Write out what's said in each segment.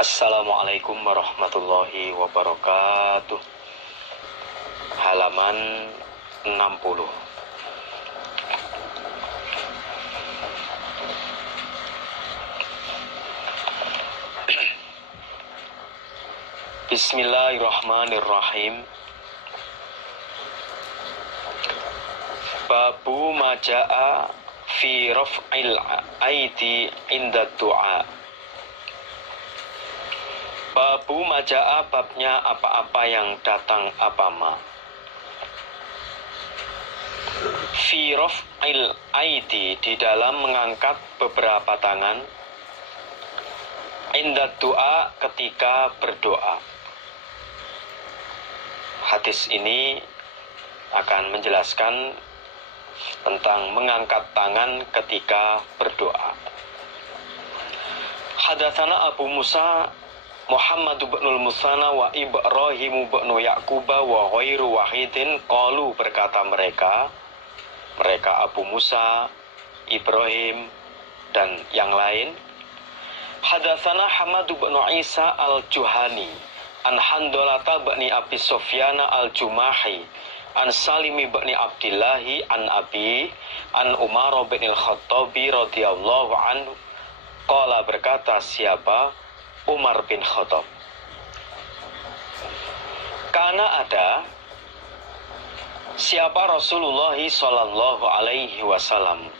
Assalamualaikum warahmatullahi wabarakatuh. Halaman 60. Bismillahirrahmanirrahim. Babu maja'a fi raf'il aidi inda du'a. Babu maja'a, babnya apa-apa yang datang apama. Fi raf'il aidi, di dalam mengangkat beberapa tangan. Inda du'a, ketika berdoa. Hadis ini akan menjelaskan tentang mengangkat tangan ketika berdoa. Hadatsana Abu Musa Muhammad bin al-Musanna wa Ibrahim bin Ya'qub wa ghairu wahidin qalu, berkata mereka Abu Musa, Ibrahim dan yang lain. Hadatsana Hamad bin Isa al-Juhani an Handolata bin Abi Sufyana al-Jumahi an Salim bin Abdillahi an Abi an Umar bin al-Khattabi radhiyallahu anhu qala, berkata siapa? Umar bin Khattab. Karena ada siapa Rasulullah sallallahu alaihi wasallam,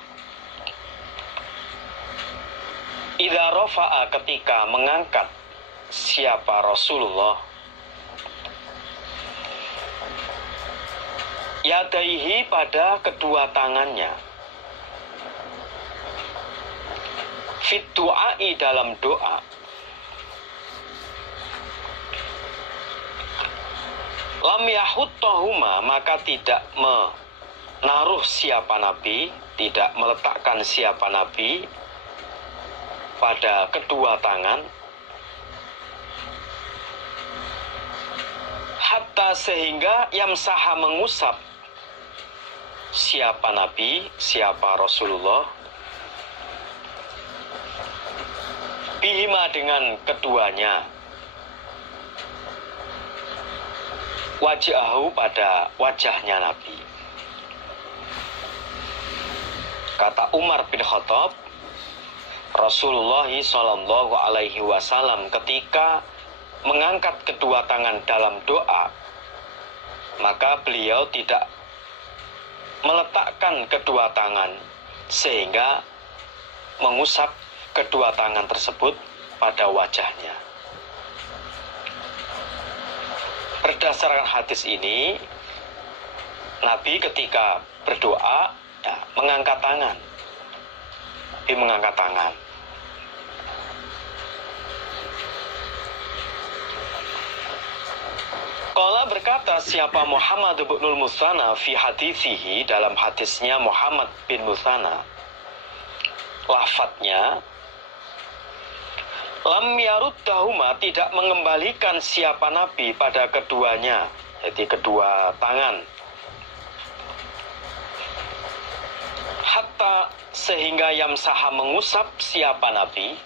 idza rafa'a, ketika mengangkat siapa Rasulullah, yadaihi, pada kedua tangannya, fit du'ai, dalam doa, lam yahuttahuma, maka tidak menaruh siapa Nabi, tidak meletakkan siapa Nabi pada kedua tangan, hatta, sehingga yamsaha, mengusap siapa Nabi, siapa Rasulullah, bihima, dengan keduanya, wajahu, pada wajahnya Nabi. Kata Umar bin Khattab, Rasulullah sallallahu alaihi wasallam ketika mengangkat kedua tangan dalam doa, maka beliau tidak meletakkan kedua tangan sehingga mengusap kedua tangan tersebut pada wajahnya. Berdasarkan hadis ini, Nabi ketika berdoa mengangkat tangan. Nabi mengangkat tangan. Qala, berkata siapa Muhammad bin al-Musanna fi hadithihi, dalam hadisnya Muhammad bin Musanna, lafadznya lam yaruddahuma, tidak mengembalikan siapa Nabi pada keduanya, jadi kedua tangan, hatta, sehingga yamsaha, mengusap siapa Nabi,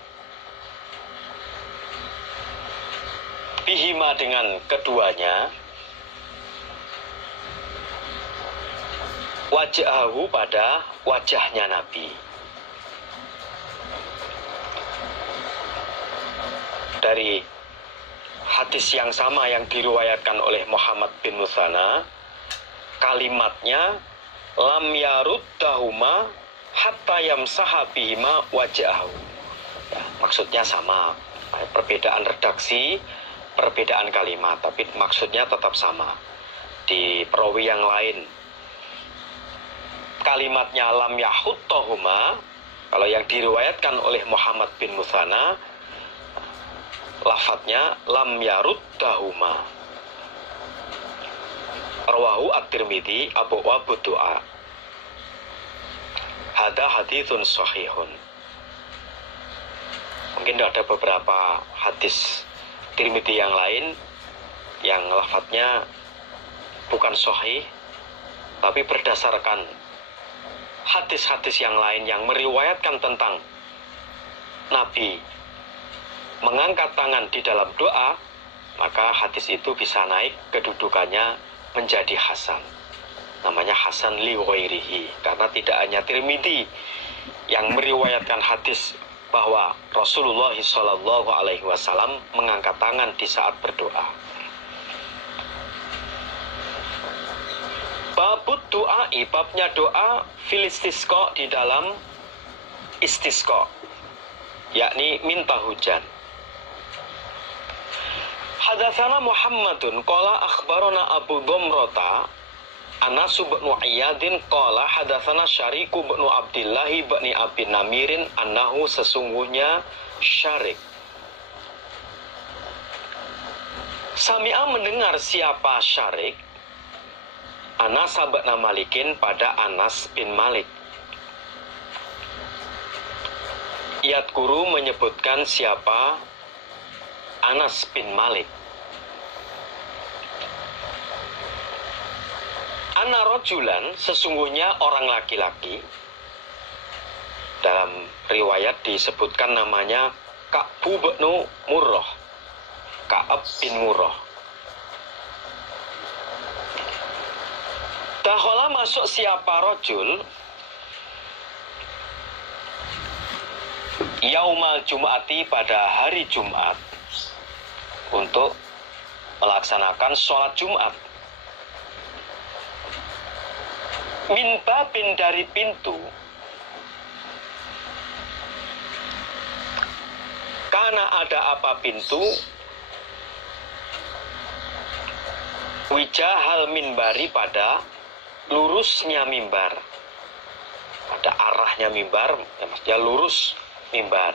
bihima, dengan keduanya, wajahu, pada wajahnya Nabi. Dari hadis yang sama yang diriwayatkan oleh Muhammad bin Musanna, kalimatnya lam yaruddahuma hatta yamsaha bihima wajahu. Maksudnya sama, perbedaan redaksi, perbedaan kalimat, tapi maksudnya tetap sama. Di perawi yang lain kalimatnya lam yahuttahuma, kalau yang diriwayatkan oleh Muhammad bin Musanna lafadznya lam yaruddahuma. Rawahu at-Tirmidzi Abu Du'a. Hada haditsun sahihun. Mungkin ada beberapa hadis Tirmidzi yang lain yang lafadznya bukan sahih, tapi berdasarkan hadis-hadis yang lain yang meriwayatkan tentang Nabi mengangkat tangan di dalam doa, maka hadis itu bisa naik kedudukannya menjadi hasan. Namanya hasan li ghairihi, karena tidak hanya Tirmidzi yang meriwayatkan hadis bahwa Rasulullah SAW mengangkat tangan di saat berdoa. Babut doa, babnya doa fil istisqa, di dalam istisqa, yakni minta hujan. Hadatsana Muhammadun qala akhbarana Abu Dhamrata Anas bin Iyadin qala hadatsana Syariku bin Abdullah bin Abi Namirin annahu, sesungguhnya Syarik sami'a, mendengar siapa Syarik, Anas bin Malikin, pada Anas bin Malik. Iyad Guru menyebutkan siapa Anas bin Malik. Anna rojulan, sesungguhnya orang laki-laki, dalam riwayat disebutkan namanya Ka'bu bin Murrah, Ka'ab bin Murrah. Dakhala, masuk siapa rojul, yaumal jum'ati, pada hari Jumat, untuk melaksanakan sholat Jumat. Min babin, dari pintu, karena ada apa pintu, wijahal minbari, pada lurusnya mimbar, pada arahnya mimbar, ya maksudnya lurus mimbar.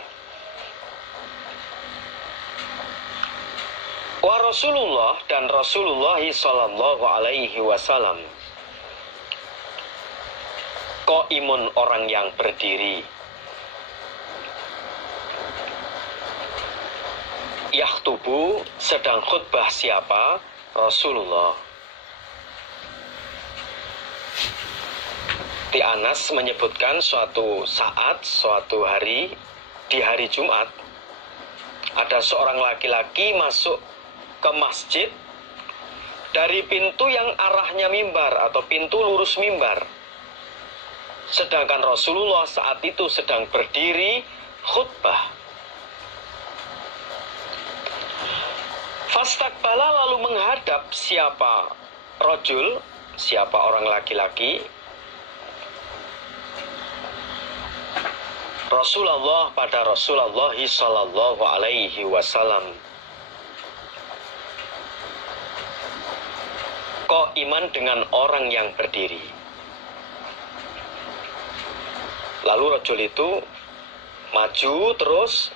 Wa Rasulullah, dan Rasulullah sallallahu alaihi wasallam, qaimun, orang yang berdiri, yakhtubu, sedang khutbah siapa? Rasulullah. Di Anas menyebutkan suatu saat, suatu hari, di hari Jumat, ada seorang laki-laki masuk ke masjid dari pintu yang arahnya mimbar atau pintu lurus mimbar. Sedangkan Rasulullah saat itu sedang berdiri khutbah. Fastaqbala, lalu menghadap siapa rojul, siapa orang laki-laki, Rasulullah, pada Rasulullah sallallahu alaihi wasallam, qaiman, dengan orang yang berdiri. Lalu rojul itu maju terus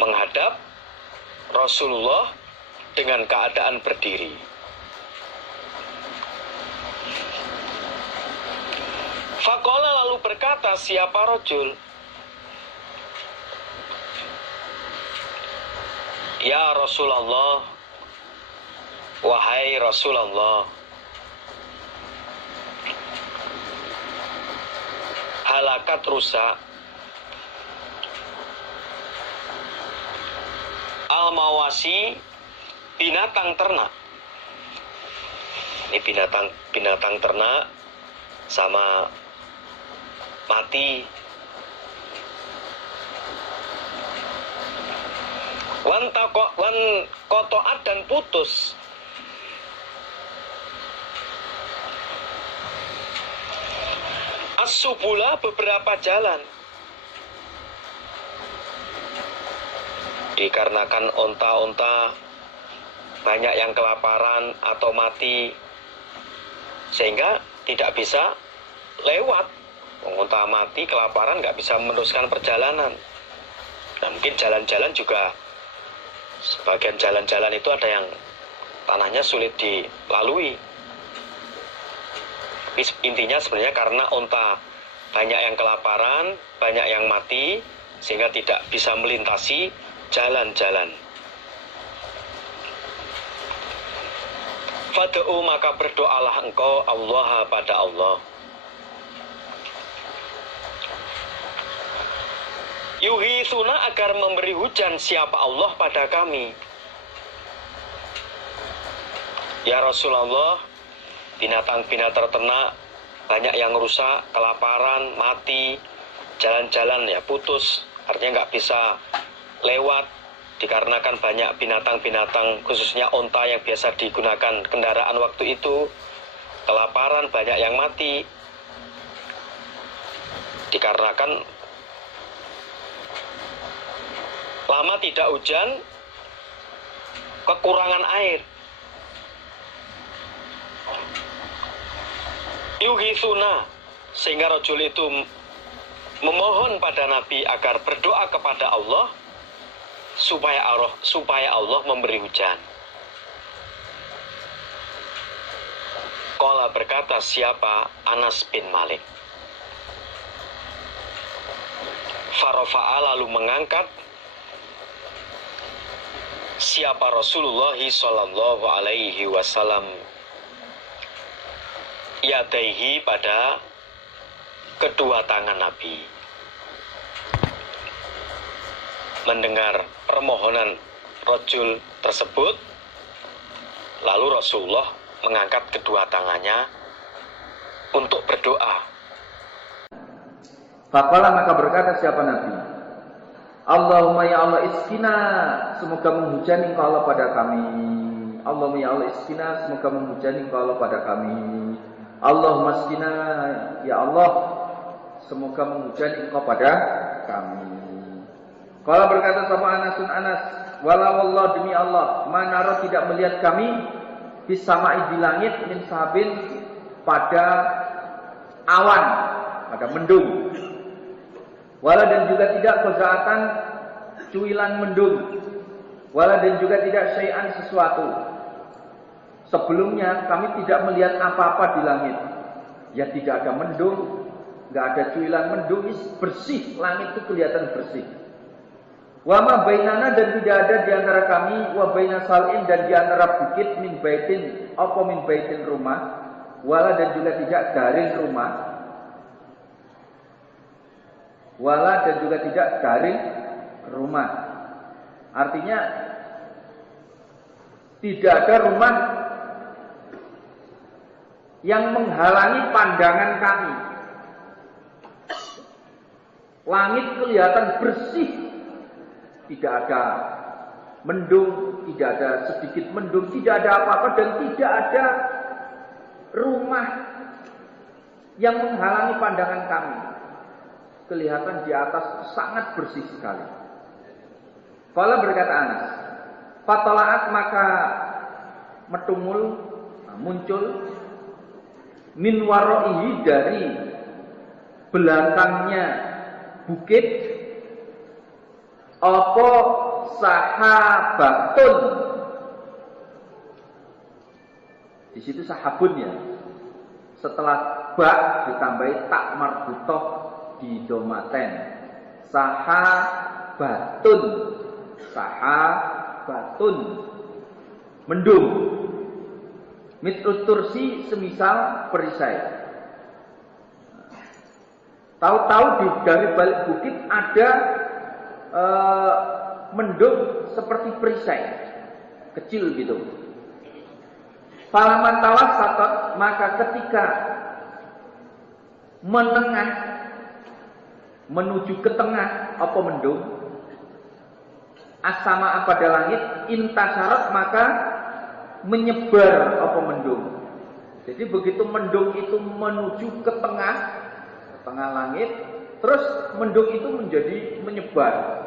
menghadap Rasulullah dengan keadaan berdiri. Faqala, lalu berkata siapa rojul, ya Rasulullah, wahai Rasulullah, halakat rusak al-mawasi, binatang ternak. Ini binatang ternak sama mati. Wan kotoat, dan putus. As-subula, beberapa jalan. Dikarenakan onta-onta banyak yang kelaparan atau mati, sehingga tidak bisa lewat. Onta mati, kelaparan, nggak bisa meneruskan perjalanan. Nah, mungkin jalan-jalan juga, sebagian jalan-jalan itu ada yang tanahnya sulit dilalui. Tapi intinya sebenarnya karena onta banyak yang kelaparan, banyak yang mati, sehingga tidak bisa melintasi jalan-jalan. Fad'u, maka berdoalah engkau Allah, pada Allah. Yuhithuna agar memberi hujan siapa Allah pada kami. Ya Rasulullah, binatang-binatang ternak banyak yang rusak, kelaparan, mati, jalan-jalan ya putus, artinya nggak bisa lewat dikarenakan banyak binatang-binatang khususnya onta yang biasa digunakan kendaraan waktu itu. Kelaparan, banyak yang mati dikarenakan lama tidak hujan, kekurangan air. Yuhithuna, sehingga rajul itu memohon pada Nabi agar berdoa kepada Allah supaya Allah memberi hujan. Qala berkata siapa? Anas bin Malik. Farafa'a lalu mengangkat siapa Rasulullah sallallahu alaihi wasallam yadaihi pada kedua tangan Nabi. Mendengar permohonan rajul tersebut, lalu Rasulullah mengangkat kedua tangannya untuk berdoa. Faqala maka berkata siapa Nabi? Allahumma ya Allah iskina, semoga menghujani Engkau Allah pada kami. Allahumma ya Allah iskina, semoga menghujani Engkau Allah pada kami. Allahumma iskina, ya Allah, semoga menghujani Engkau pada kami. Kalau berkata sama Anas, wala wallah demi Allah, manaro tidak melihat kami bisama'i di langit min sahabin pada awan, pada mendung. Wala dan juga tidak kozaatan cuilan mendung. Wala dan juga tidak syai'an sesuatu. Sebelumnya kami tidak melihat apa-apa di langit. Ya tidak ada mendung, nggak ada cuilan mendung, bersih, langit itu kelihatan bersih. Wa ma bainana dan tidak ada di antara kami wa baina sal'in dan di antara bukit min baitin apa min baitin rumah. Wala dan juga tidak garing rumah. Wala dan juga tidak garing rumah. Artinya tidak ada rumah yang menghalangi pandangan kami. Langit kelihatan bersih, tidak ada mendung, tidak ada sedikit mendung, tidak ada apa-apa dan tidak ada rumah yang menghalangi pandangan kami. Kelihatan di atas sangat bersih sekali. Qala berkata Anas, fatalaat maka muncul min waro'ihi dari belakangnya bukit apa sahabatun. Di situ sahabun ya. Setelah ba ditambahi tak marbutoh di domaten. Sahabatun. Sahabatun. Mendung. Mitrut tursi semisal perisai. Tahu-tahu dari balik bukit ada mendung seperti perisai kecil gitu. Falaman tawassatat maka ketika menengah menuju ke tengah apa mendung asama pada langit intasyarat maka menyebar apa mendung. Jadi begitu mendung itu menuju ke tengah langit, terus mendung itu menyebar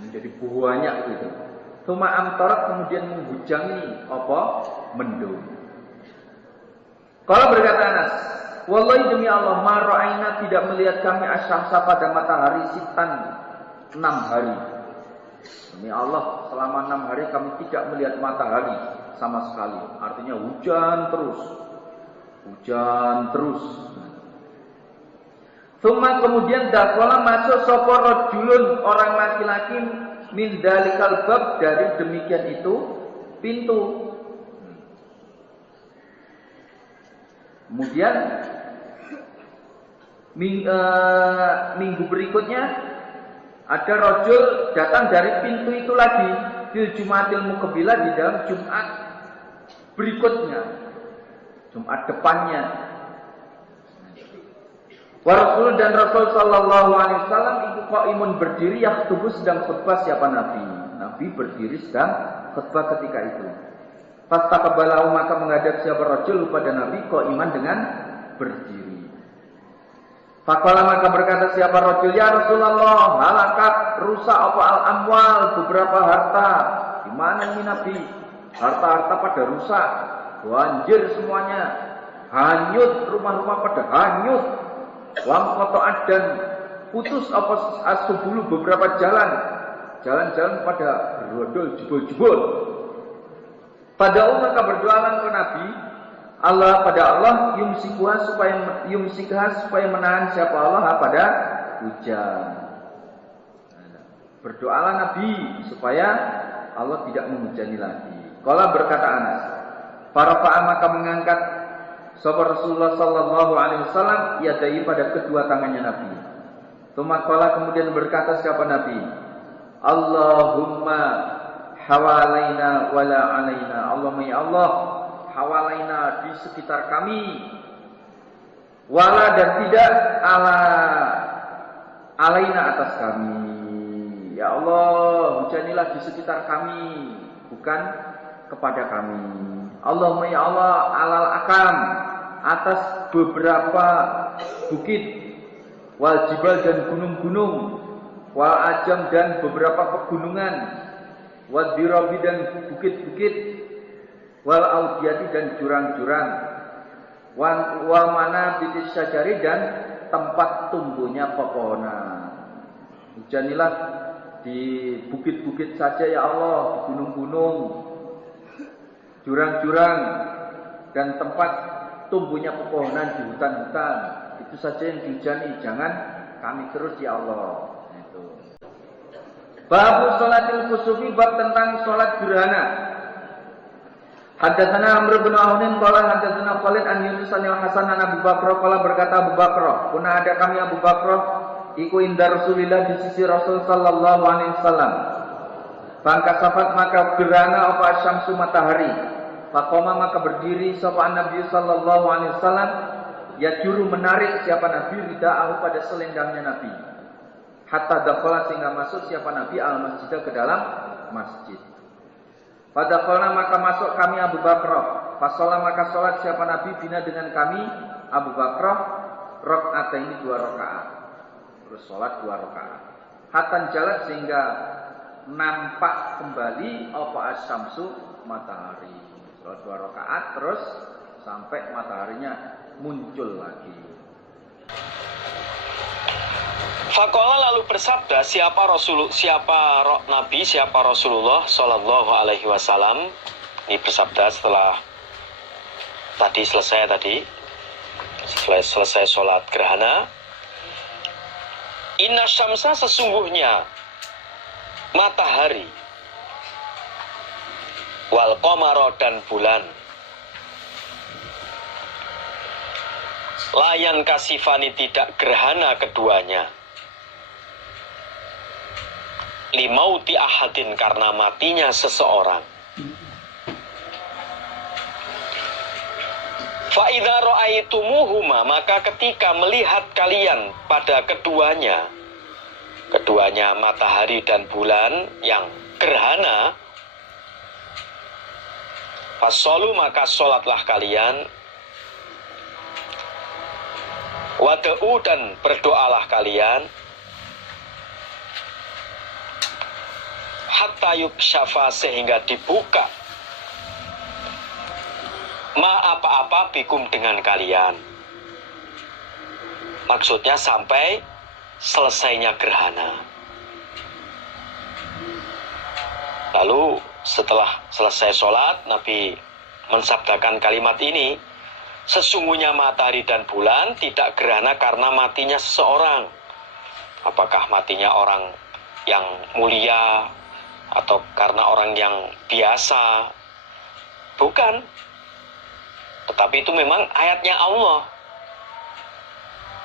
menjadi banyak gitu. Suma amtarat kemudian menghujangi apa mendung. Kalau berkata Anas, wallahi demi Allah ma ra'aina tidak melihat kami asyamsa pada matahari sitan 6 hari. Demi Allah selama 6 hari kami tidak melihat matahari sama sekali. Artinya hujan terus. Suma kemudian dakhala masuk sapa rajulun orang laki-laki min dalikal bab dari demikian itu pintu. Kemudian Minggu berikutnya ada rajul datang dari pintu itu lagi, fil Jumatil Muqbilah, di dalam Jumat berikutnya, Jumat depannya. Wa Rasul, dan Rasul sallallahu alaihi wasallam itu qaimun, berdiri, yakhtub, sedang khutbah. Siapa Nabi? Nabi berdiri sedang khutbah ketika itu. Fastaqbalahu, maka menghadap siapa rajul pada Nabi, qaiman, dengan berdiri. Faqala, maka berkata siapa rajul, ya Rasulullah, halakat, rusak apa al-amwal, beberapa harta. Di mana ini Nabi? Harta-harta pada rusak, banjir semuanya, hanyut, rumah-rumah pada hanyut. Lam qata'at, dan putus apa asubulu, beberapa jalan-jalan pada berodol, jebol-jebol. Pada maka berdoalah ke Nabi Allah, pada Allah, yumsikha, supaya menahan siapa Allah pada hujan. Berdoalah Nabi supaya Allah tidak menghujani lagi. Qala, berkata Anas, farafa'a, maka mengangkat sahabat Rasulullah sallallahu alaihi wasallam yadai, pada kedua tangannya Nabi. Tsumma qala, kemudian berkata siapa Nabi, Allahumma hawalaina wala alaina. Allahumma ya Allah, hawalaina, di sekitar kami, wala, dan tidak alaina, atas kami. Ya Allah, hujanilah di sekitar kami, bukan kepada kami. Allahumma ya Allah, alal akam, atas beberapa bukit, wal jibal, dan gunung-gunung, wal ajam, dan beberapa pegunungan, wal dirabi, dan bukit-bukit, wal audiyati, dan jurang-jurang, wal mana bitis syajari, dan tempat tumbuhnya pepohonan. Hujanilah di bukit-bukit saja ya Allah, di gunung-gunung, jurang-jurang, dan tempat tumbuhnya pepohonan di hutan-hutan. Itu saja yang dihujani, jangan kami terus ya Allah. Itu. Bab sholatil kusufi, bab tentang sholat gerhana. Haddatsana Amr bin Aunin qala haddatsana Khalid an Yunus an Hasan an Abu Bakr qala, berkata Abu Bakr, kuna ada kami Abu Bakr iku inda Rasulillah, di sisi Rasul sallallahu alaihi wasallam. Fangkasafat, maka gerhana apa syamsu, matahari. Faqama, maka berdiri sapa Nabi sallallahu alaihi wasallam, ya juru, menarik siapa Nabi, ridaahu, pada selendangnya Nabi. Hatta dakhala, sehingga masuk siapa Nabi al-masjid, ke dalam masjid. Pada qala, maka masuk kami Abu Bakr. Fasolah, maka sholat siapa Nabi, bina, dengan kami Abu Bakr, rakaat, dua rakaat. Terus sholat 2 rakaat. Hatan jalan, sehingga nampak kembali apa asyamsu, matahari. Sholat 2 rakaat terus sampai mataharinya muncul lagi. Faqala, lalu bersabda siapa Nabi, siapa Rasulullah sallallahu alaihi wasallam. Ini bersabda setelah selesai sholat gerhana. Inna syamsa, sesungguhnya matahari, wal qamara, dan bulan, layan kasifani, tidak gerhana keduanya, limauti ahadin, karena matinya seseorang. Fa idza ra'aitumuhuma, maka ketika melihat kalian pada keduanya matahari dan bulan yang gerhana, fasolu, maka sholatlah kalian, wada'u, dan berdoalah kalian, hatta yukshafa, sehingga dibuka, ma apa-apa, bikum, dengan kalian. Maksudnya sampai selesainya gerhana. Lalu setelah selesai sholat, Nabi mensabdakan kalimat ini, sesungguhnya matahari dan bulan tidak gerhana karena matinya seseorang. Apakah matinya orang yang mulia atau karena orang yang biasa? Bukan. Tetapi itu memang ayatnya Allah.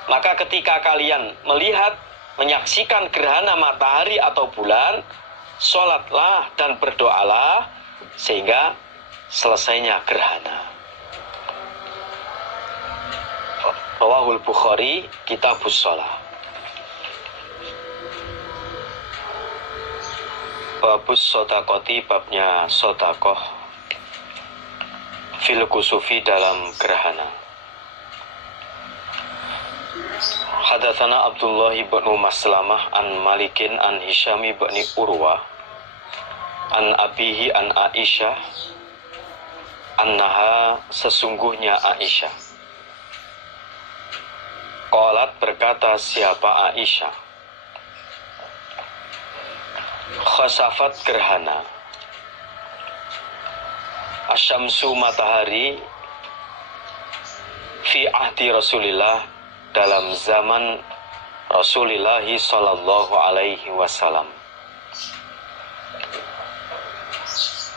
Maka ketika kalian melihat, menyaksikan gerhana matahari atau bulan, sholatlah dan berdoalah sehingga selesainya gerhana. Rawahul Bukhari, Kitabus Shalah. Babus sodakoti, babnya sodakoh fil kusufi, dalam gerhana. Hadatsana Abdullah bin Maslamah an Malikin an Hisham bin Urwah an abihi an Aisyah annaha, sesungguhnya Aisyah. Qalat, berkata siapa Aisyah, khasafat gerhana, asyamsu matahari, fi ahdi Rasulillah, dalam zaman Rasulullah sallallahu alaihi wasallam.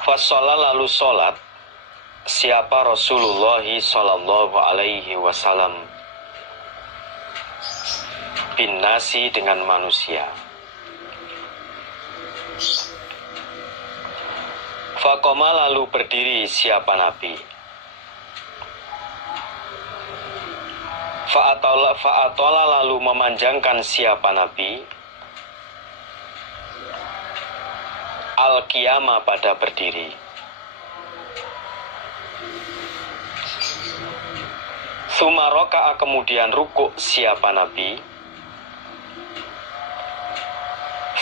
Fasholat, lalu sholat siapa Rasulullah sallallahu alaihi wasallam, bin nasi, dengan manusia. Faqoma, lalu berdiri siapa Nabi. Fa'atola, lalu memanjangkan siapa Nabi. Al-qiyama, pada berdiri. Tsumma raka'a, kemudian rukuk siapa Nabi.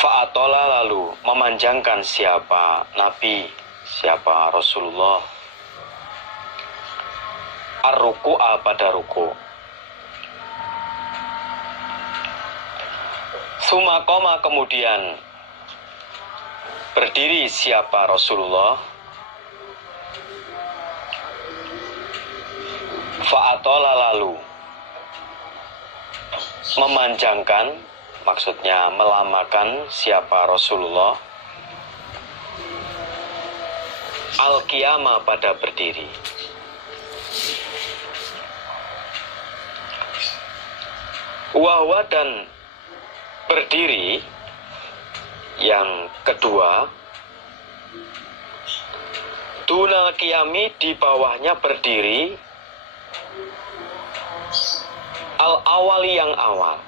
Fa'atola, lalu memanjangkan siapa Nabi, siapa Rasulullah. Ar-ruku'a, pada ruku. Tsumma qoma, kemudian berdiri siapa Rasulullah. Fa'atola, lalu memanjangkan, maksudnya melamakan siapa Rasulullah. Al-qiyama, pada berdiri. Wahwa, dan berdiri yang kedua. Dunal qiyami, di bawahnya berdiri. Al-awali, yang awal.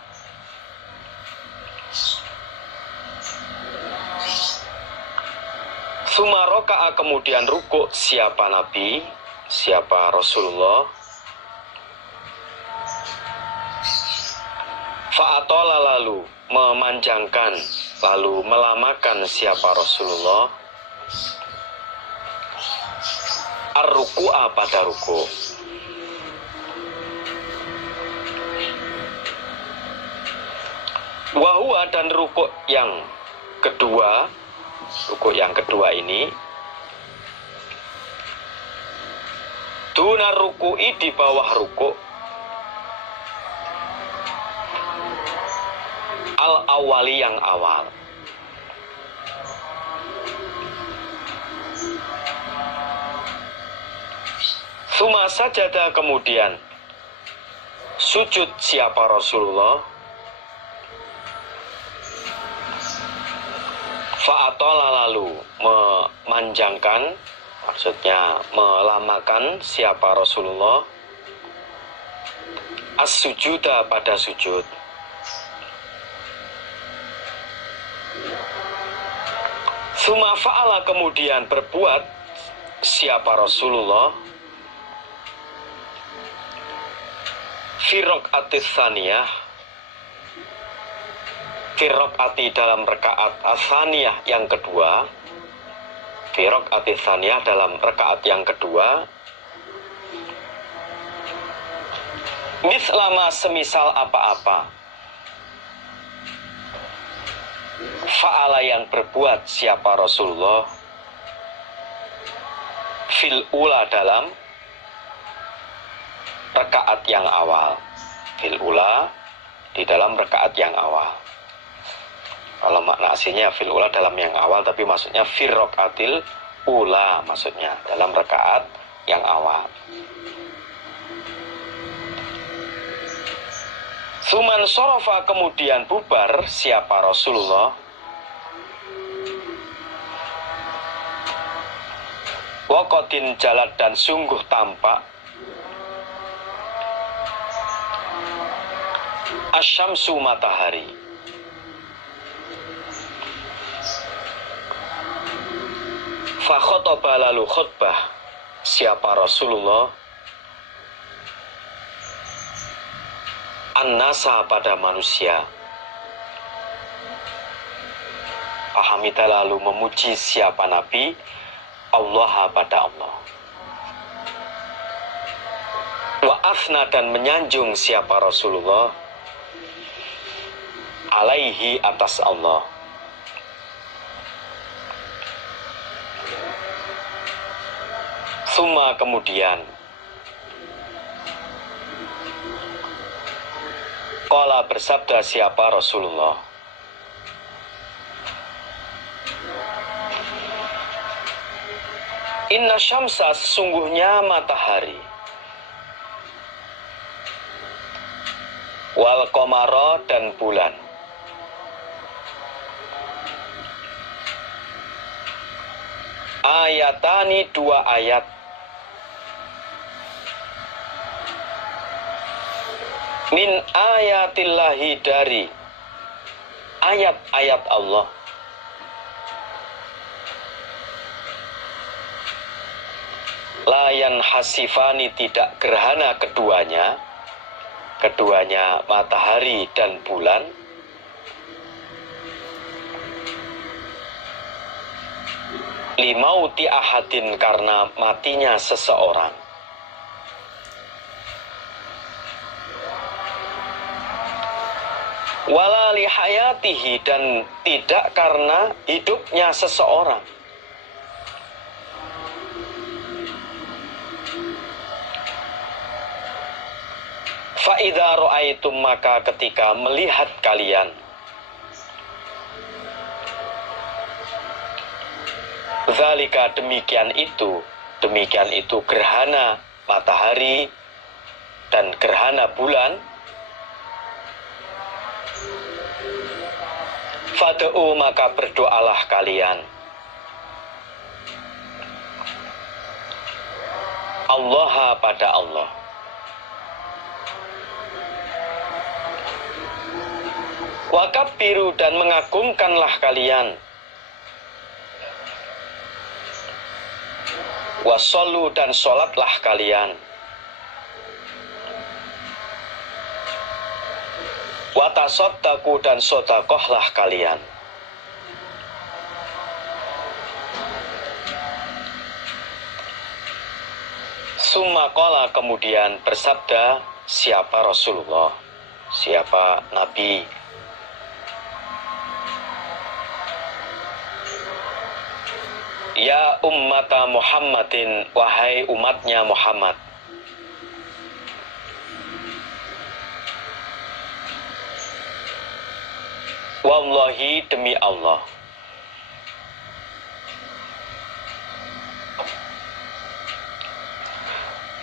Tsumma raka'a, kemudian rukuk siapa Nabi, siapa Rasulullah. Fa'atola, lalu memanjangkan, lalu melamakan siapa Rasulullah. Ar-ruku'a, pada ruku. Wahua, dan rukuk yang kedua. Rukuk yang kedua ini duna ruku'i, di bawah rukuk. Al-awali, yang awal. Tsumma sajada, kemudian sujud siapa Rasulullah. Fa'atola, lalu memanjangkan, maksudnya melamakan siapa Rasulullah. As-sujuda, pada sujud. Tsumma fa'ala, kemudian berbuat siapa Rasulullah. Fi raq'atis tsaniyah, fi raq'ati, dalam rakaat as-tsaniyah, yang kedua. Fi raq'atis tsaniyah, dalam rakaat yang kedua. Mislama, semisal apa-apa. Fa'ala, yang berbuat siapa Rasulullah. Fil ula, dalam rakaat yang awal. Fil ula, di dalam rakaat yang awal. Kalau makna aslinya fil ula, dalam yang awal, tapi maksudnya fir raqatil ula, maksudnya dalam rakaat yang awal. Suman sorofa, kemudian bubar siapa Rasulullah. Wakotin jalat, dan sungguh tampak asyamsu, matahari. Fakhotoba, lalu khutbah siapa Rasulullah an-nasa, pada manusia. Fahamita, lalu memuji siapa Nabi Allah, pada Allah. Wa afna, dan menyanjung siapa Rasulullah alaihi, atas Allah. Summa, kemudian qala, bersabda siapa Rasulullah, inna syamsa, sesungguhnya matahari, wal qamara, dan bulan, ayatani, dua ayat, min ayatillahi, dari ayat-ayat Allah. Layan hasifani, tidak gerhana keduanya matahari dan bulan, limauti ahadin, karena matinya seseorang, wala lihayatihi, dan tidak karena hidupnya seseorang. Fa'idha ro'aitum, maka ketika melihat kalian zalika, demikian itu gerhana matahari dan gerhana bulan, fad'u, maka berdoalah kalian Allah, pada Allah. Wakabbiru, dan mengagumkanlah kalian. Wasollu, dan sholatlah kalian. Watasodaku, dan sodakohlah kalian. Summa qala, kemudian bersabda siapa Rasulullah, siapa Nabi, ya ummata Muhammadin, wahai umatnya Muhammad, wallahi, demi Allah,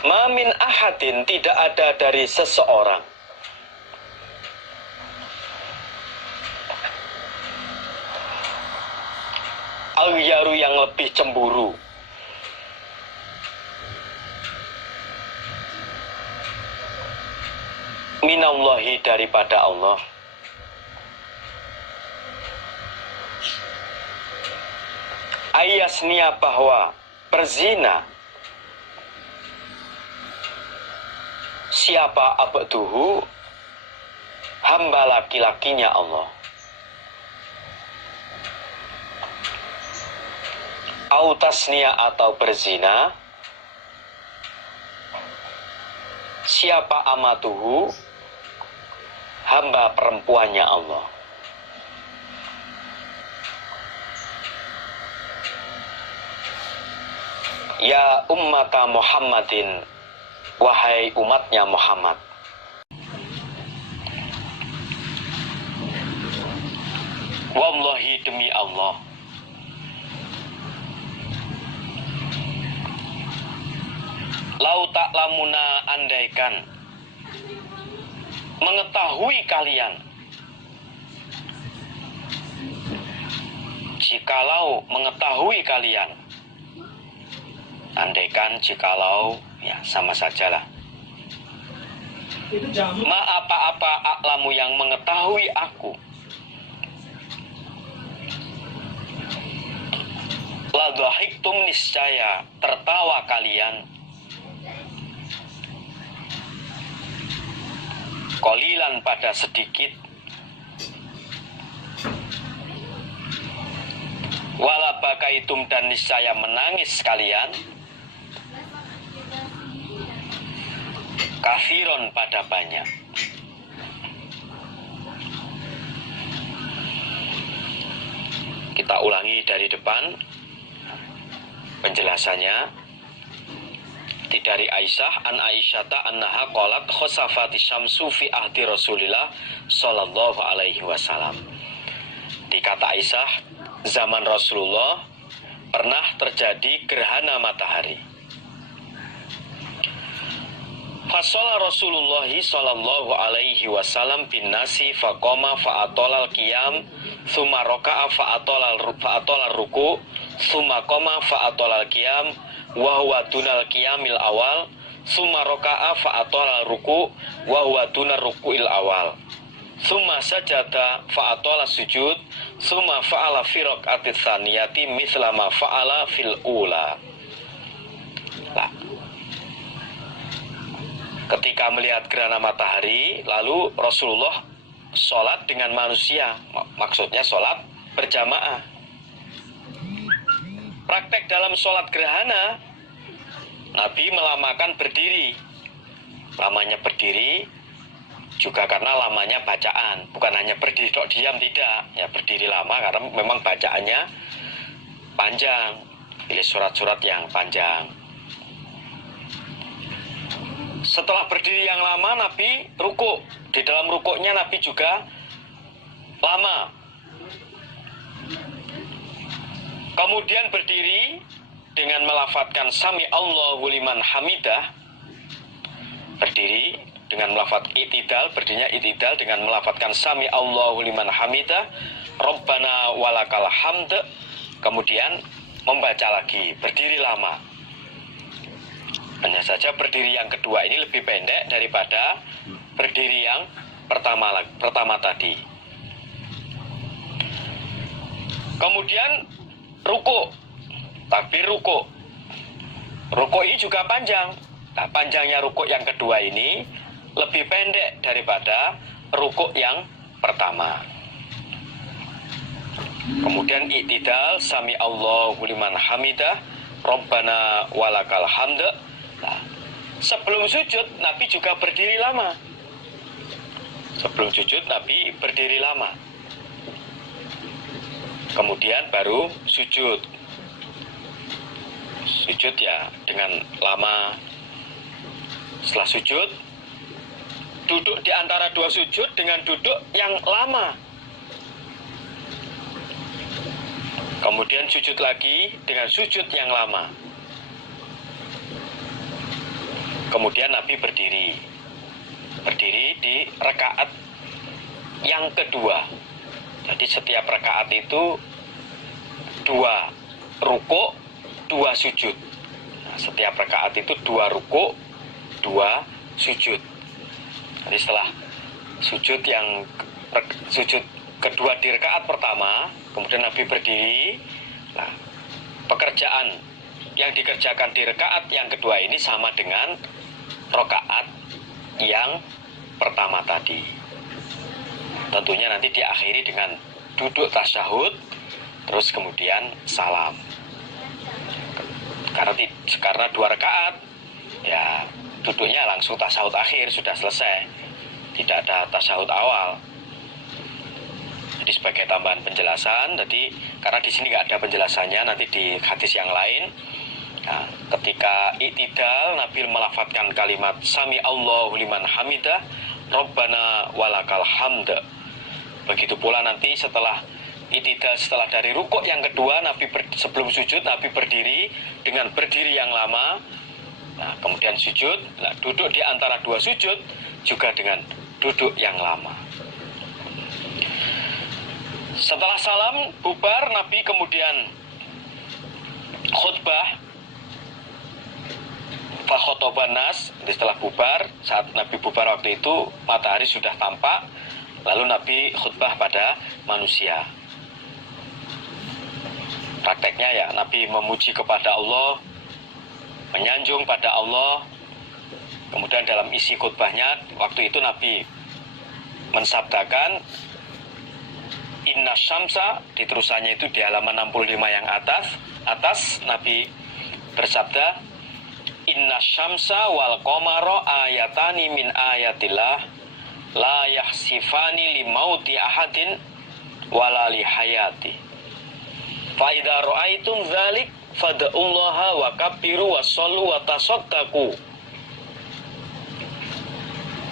ma min ahadin, tidak ada dari seseorang, al-yaru, yang lebih cemburu, minallahi, daripada Allah, ayasnia, bahwa berzina siapa abduhu, hamba laki-lakinya Allah, autasnia, atau berzina siapa amatuhu, hamba perempuannya Allah. Ya ummata Muhammadin, wahai umatnya Muhammad, wallahi, demi Allah, lau ta'lamuna, andaikan mengetahui kalian, jikalau mengetahui kalian, andaikan, jikalau, ya sama sajalah. Ma apa-apa aklamu yang mengetahui aku, la dhahiktum niscaya tertawa kalian, qalilan pada sedikit, wala bakaitum dan niscaya menangis kalian, kafiron pada banyak. Kita ulangi dari depan penjelasannya. Dari Aisyah, an Aisyata annaha qalat khosafati syamsu fi ahdi Rasulillah sallallahu alaihi wasallam. Dikata Aisyah, zaman Rasulullah pernah terjadi gerhana matahari. Fasholla Rasulullah sallallahu alaihi wasallam bin nasi faqama fa'atolal qiyam thumma raka'a fa'atolal ruku thumma qama fa'atolal qiyam wa huwa dunal qiyamil awal thumma raka'a fa'atolal ruku wa huwa dunar ruku'il awal thumma sajada fa'atolal sujud thumma fa'ala fi raq'atit tsaniyati mithla ma fa'ala fil ula. Ketika melihat gerhana matahari, lalu Rasulullah sholat dengan manusia, maksudnya sholat berjamaah. Praktek dalam sholat gerhana, Nabi melamakan berdiri. Lamanya berdiri juga karena lamanya bacaan, bukan hanya berdiri tok diam, tidak. Ya berdiri lama karena memang bacaannya panjang, pilih surat-surat yang panjang. Setelah berdiri yang lama, Nabi rukuk. Di dalam rukuknya Nabi juga lama. Kemudian berdiri dengan melafadzkan sami Allahu liman hamidah. Berdiri dengan melafadz i'tidal, berdirinya i'tidal dengan melafadzkan sami Allahu liman hamidah, Rabbana walakal hamd. Kemudian membaca lagi, berdiri lama. Hanya saja berdiri yang kedua ini lebih pendek daripada berdiri yang pertama tadi. Kemudian rukuk, takbir rukuk. Rukuk ini juga panjang. Nah, panjangnya rukuk yang kedua ini lebih pendek daripada rukuk yang pertama. Kemudian i'tidal, sami Allahu liman hamidah, Rabbana walakal hamd. Nah, sebelum sujud Nabi juga berdiri lama. Sebelum sujud Nabi berdiri lama. Kemudian baru sujud. Sujud ya dengan lama. Setelah sujud, duduk di antara dua sujud dengan duduk yang lama. Kemudian sujud lagi dengan sujud yang lama. Kemudian Nabi berdiri di rakaat yang kedua. Jadi setiap rakaat itu 2 rukuk, 2 sujud. Nah, setiap rakaat itu 2 rukuk, 2 sujud. Jadi setelah sujud kedua di rakaat pertama, kemudian Nabi berdiri. Nah, pekerjaan yang dikerjakan di rakaat yang kedua ini sama dengan rakaat yang pertama tadi. Tentunya nanti diakhiri dengan duduk tasyahud, terus kemudian salam. Karena 2 rakaat, ya duduknya langsung tasyahud akhir, sudah selesai. Tidak ada tasyahud awal. Jadi sebagai tambahan penjelasan, karena di sini nggak ada penjelasannya, nanti di hadis yang lain. Nah, ketika i'tidal, Nabi melafadzkan kalimat sami Allahu liman hamidah, Rabbana walakal hamd. Begitu pula nanti setelah i'tidal, setelah dari rukuk yang kedua, sebelum sujud Nabi berdiri dengan berdiri yang lama. Nah, kemudian sujud, duduk di antara 2 sujud juga dengan duduk yang lama. Setelah salam bubar, Nabi kemudian khutbah. Fakhotoban nas, setelah bubar, saat Nabi bubar waktu itu matahari sudah tampak, lalu Nabi khutbah pada manusia. Prakteknya ya, Nabi memuji kepada Allah, menyanjung pada Allah. Kemudian dalam isi khutbahnya waktu itu Nabi mensabdakan Inna syamsa, diterusannya itu di halaman 65 yang atas Nabi bersabda Inna syamsa wal qamara ayatani min ayatillah la yahsifani li mauti ahadin wala li hayati fa idza ra'aitum dzalik fad'ullaha wa kabbiru wa shallu wa tasaddaqu.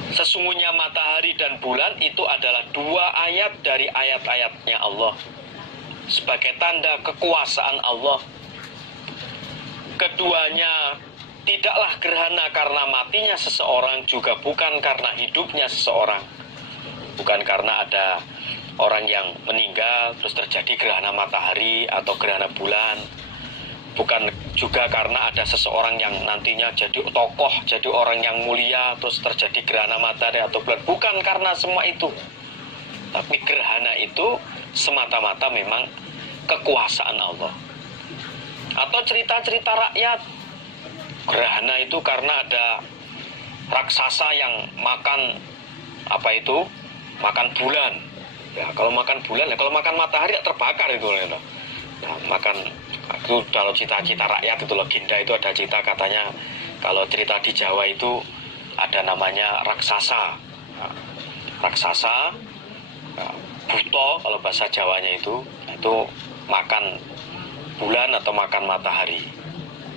Sesungguhnya matahari dan bulan itu adalah dua ayat dari ayat-ayatnya Allah sebagai tanda kekuasaan Allah. Keduanya tidaklah gerhana karena matinya seseorang, juga bukan karena hidupnya seseorang. Bukan karena ada orang yang meninggal terus terjadi gerhana matahari atau gerhana bulan. Bukan juga karena ada seseorang yang nantinya jadi tokoh, jadi orang yang mulia terus terjadi gerhana matahari atau bulan. Bukan karena semua itu. Tapi gerhana itu semata-mata memang kekuasaan Allah. Atau cerita-cerita rakyat, gerhana itu karena ada raksasa yang makan makan bulan. Ya, kalau makan bulan, ya kalau makan matahari ya terbakar itu. Ya. Nah, makan itu kalau cita-cita rakyat itu legenda itu ada cerita katanya kalau cerita di Jawa itu ada namanya raksasa. Nah, raksasa buto kalau bahasa Jawanya itu makan bulan atau makan matahari.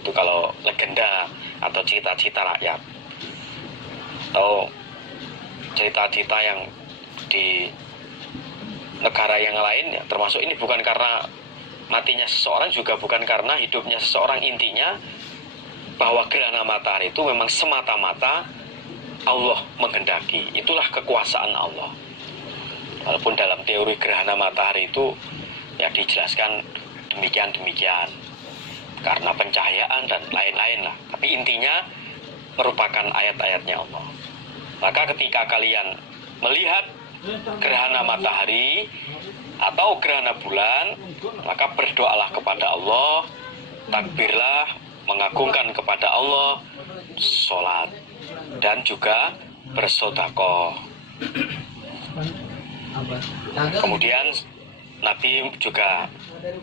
Itu kalau legenda atau cita-cita rakyat. Atau cerita-cerita yang di negara yang lain ya, termasuk ini bukan karena matinya seseorang, juga bukan karena hidupnya seseorang. Intinya bahwa gerhana matahari itu memang semata-mata Allah menghendaki. Itulah kekuasaan Allah. Walaupun dalam teori gerhana matahari itu ya dijelaskan demikian karena pencahayaan dan lain-lain lah. Tapi intinya merupakan ayat-ayatnya Allah. Maka ketika kalian melihat gerhana matahari atau gerhana bulan, maka berdoalah kepada Allah, takbirlah, mengagungkan kepada Allah, sholat, dan juga bersedekah. Kemudian Nabi juga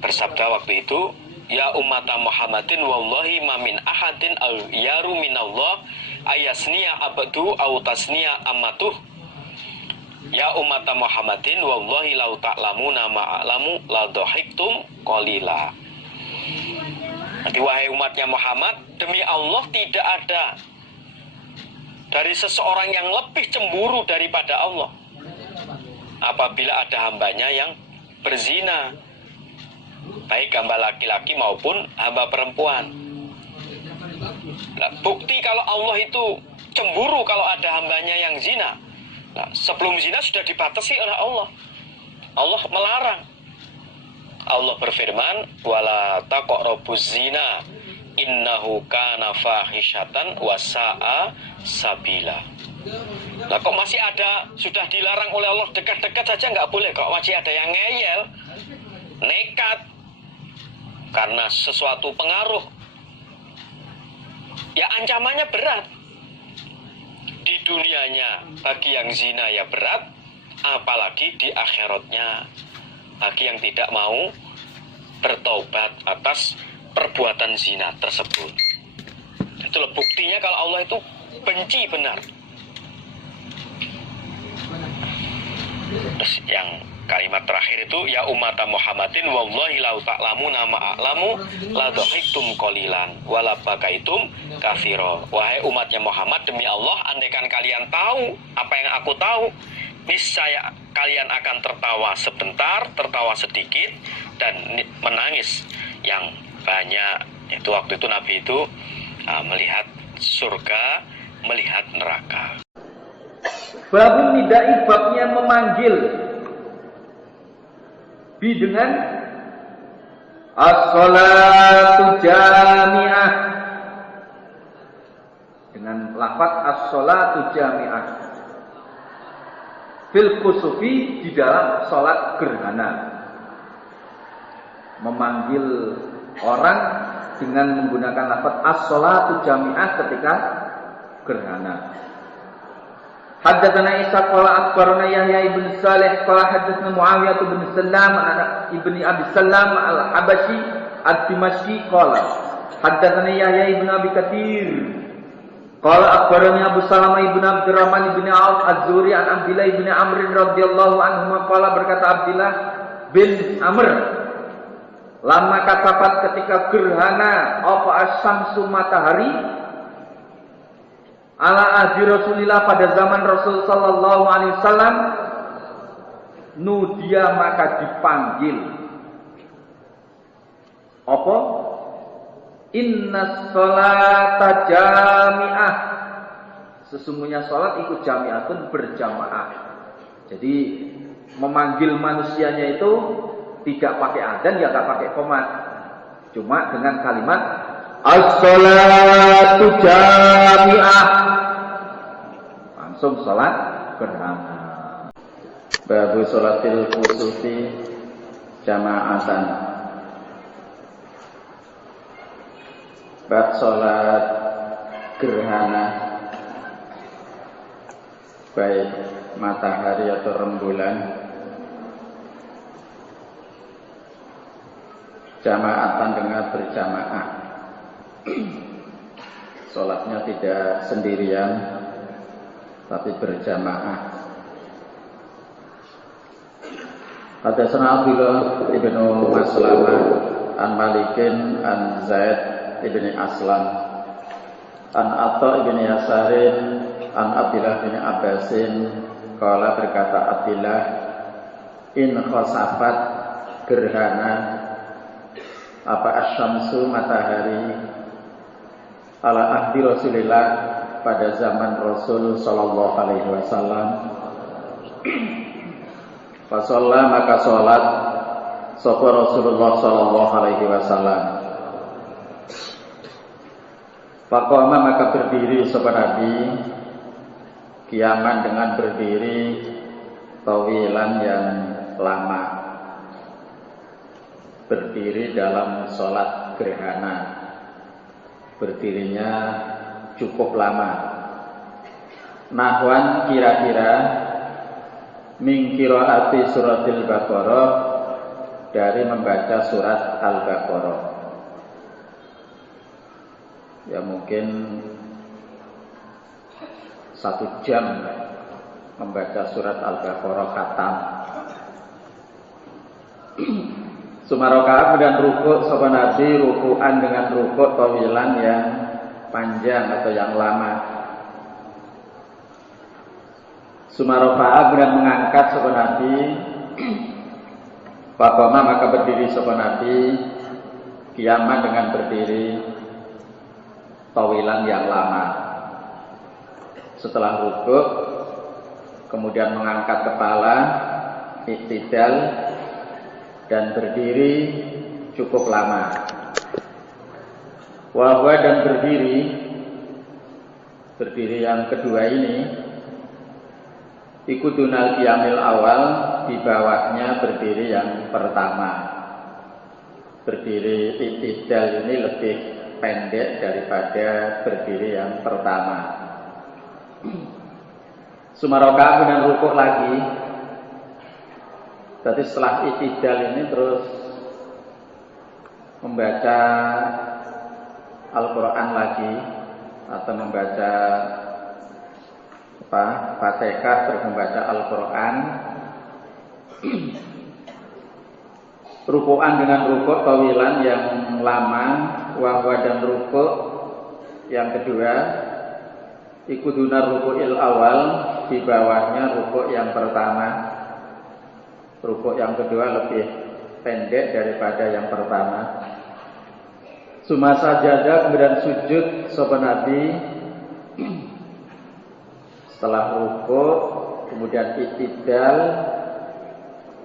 bersabda waktu itu, ya ummata Muhammadin wallahi ma min ahadin al yaru minallah ayasniya abdu au tasniya amatuh. Ya ummata Muhammadin wallahi lau ta'lamuna ma'alamu la dhahiktum qalila. Jadi wahai umatnya Muhammad, demi Allah tidak ada dari seseorang yang lebih cemburu daripada Allah apabila ada hambanya yang berzina, baik hamba laki-laki maupun hamba perempuan. Nah, bukti kalau Allah itu cemburu kalau ada hambanya yang zina. Nah, sebelum zina sudah dibatasi oleh Allah. Allah melarang. Allah berfirman, "Wala taqrabuz zina, innahu kana fahisyatan wa sa'a sabila." Nah, kok masih ada, sudah dilarang oleh Allah, dekat-dekat saja nggak boleh. Kok masih ada yang ngeyel, nekat karena sesuatu pengaruh, ya ancamannya berat. Di dunianya bagi yang zina ya berat, apalagi di akhiratnya bagi yang tidak mau bertaubat atas perbuatan zina tersebut. Itulah buktinya kalau Allah itu benci benar. Terus yang kalimat terakhir itu, ya ummata Muhammadin wallahi lau ta'lamuna ma'alamu la dhahiktum qalilan wala bakaitum katsira. Wahai umatnya Muhammad, demi Allah, andaikan kalian tahu apa yang aku tahu, niscaya kalian akan tertawa sebentar, tertawa sedikit, dan menangis yang banyak. Itu waktu itu Nabi itu melihat surga, melihat neraka. Babun nidai, babnya memanggil. Bi dengan as-sholatu jami'ah. Dengan lafaz as-sholatu jami'ah. Fil kusufi, di dalam sholat gerhana. Memanggil orang dengan menggunakan lafaz as-sholatu jami'ah ketika gerhana. Haddatsana Isa qala akhbarana Yahya ibn Salih qala haddatsana Muawiyah bin Salam ibni Abi Salam al-Habashi ad-Dimashqi qala haddatsana Yahya ibn Abi Katsir qala akhbarani Abu Salamah ibn Abdurrahman ibn Auf az-Zuhri an Abdullah ibn Amr radhiyallahu anhu qala berkata Abdullah bin Amr lama kasafat ketika gerhana apa as-syamsu matahari ala ahdi Rasulillah pada zaman Rasul sallallahu alaihi wasallam nudia maka dipanggil apa inna sholata jami'ah sesungguhnya salat ikut jami'atun berjamaah. Jadi memanggil manusianya itu tidak pakai adzan ya enggak pakai qomat, cuma dengan kalimat as-sholatu jami'ah, langsung sholat gerhana. Babu sholatil kusufi jama'atan. Bab sholat gerhana baik matahari atau rembulan jama'atan dengan berjamaah. Sholatnya tidak sendirian tapi berjamaah. Hadatsana Abdullah ibnu Maslamah an Malikin an Zaid ibni Aslam an Atta ibni Yasarin an Abdullah bin Abbasin qala berkata Abdullah in khosafat gerhana apa asyamsu matahari ala ahdi Rasulillah pada zaman Rasul sallallahu alaihi wasallam. Fasalla maka salat sapa Rasulullah sallallahu alaihi wasallam. Faqama maka berdiri sapa Nabi kiaman dengan berdiri tawilan yang lama. Berdiri dalam salat gerhana. Berdirinya cukup lama. Nahwan kira-kira min qiraati suratil Baqarah dari membaca surat Al-Baqarah. Ya mungkin 1 jam membaca surat Al-Baqarah khatam. Sumarokaat kemudian rukuk sapa Nabi rukuan dengan rukuk tawilan yang panjang atau yang lama. Sumarokaat kemudian mengangkat sapa Nabi Faqama maka berdiri sapa Nabi kiaman dengan berdiri tawilan yang lama. Setelah rukuk kemudian mengangkat kepala iktidal dan berdiri cukup lama. Wahwa dan berdiri yang kedua ini ikudunal qiyamil awal, di bawahnya berdiri yang pertama. Berdiri iktidal ini lebih pendek daripada berdiri yang pertama. Sumaroka kemudian rukuk lagi. Jadi setelah iktidal ini terus membaca Al-Quran lagi atau membaca Fatihah terus membaca Al-Quran. Rukuan dengan rukuk tawilan yang lama, wahwa dan rukuk yang kedua ikudunar rukukil awal, di bawahnya rukuk yang pertama. Rukuk yang kedua lebih pendek daripada yang pertama. Sumasa sajadah kemudian sujud sapa Nabi Setelah rukuk, kemudian i'tidal,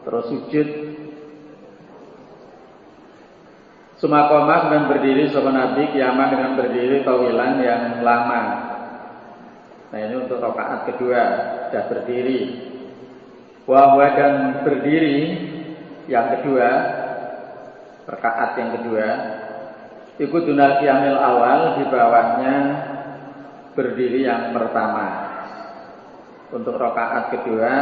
terus sujud. Sumakoma kemudian berdiri sapa Nabi kiaman dengan berdiri tawilan yang lama. Nah ini untuk rakaat kedua, sudah berdiri. Wahwa dan berdiri yang kedua, rakaat yang kedua, ikut dunal qiyamil awal, di bawahnya berdiri yang pertama. Untuk rakaat kedua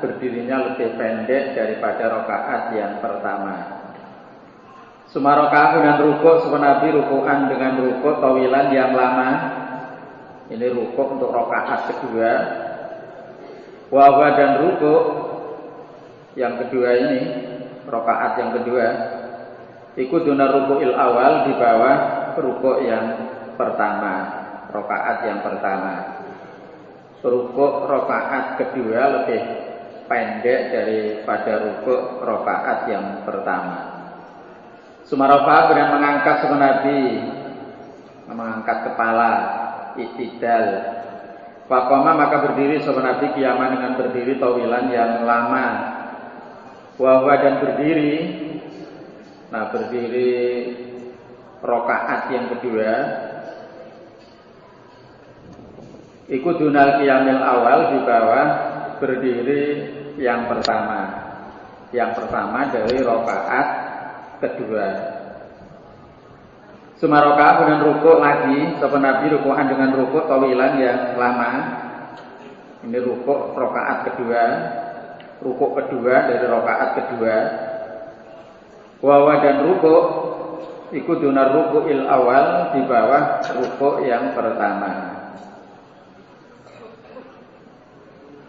berdirinya lebih pendek daripada rakaat yang pertama. Sumaroka dengan rukuk sapa Nabi rukukan dengan rukuk tawilan yang lama. Ini rukuk untuk rakaat kedua. Wahwa dan rukuk yang kedua ini, rakaat yang kedua, ikut dunar rukukil awal, di bawah rukuk yang pertama, rakaat yang pertama. Rukuk rakaat kedua lebih pendek daripada rukuk rakaat yang pertama. Sumarofa kemudian mengangkat sapa Nabi, mengangkat kepala, i'tidal. Faqama maka berdiri sapa Nabi kiaman dengan berdiri tawilan yang lama. Wahwa dan berdiri, nah berdiri rakaat yang kedua, ikut dunal qiyamil awal, di bawah berdiri yang pertama. Yang pertama dari rakaat kedua. Sumaroka kemudian rukuk lagi sapa Nabi rukukan dengan rukuk tawilan yang lama. Ini rukuk rakaat kedua, rukuk kedua dari rakaat kedua. Wawa dan rukuk ikut dunar rukukil awal, di bawah rukuk yang pertama.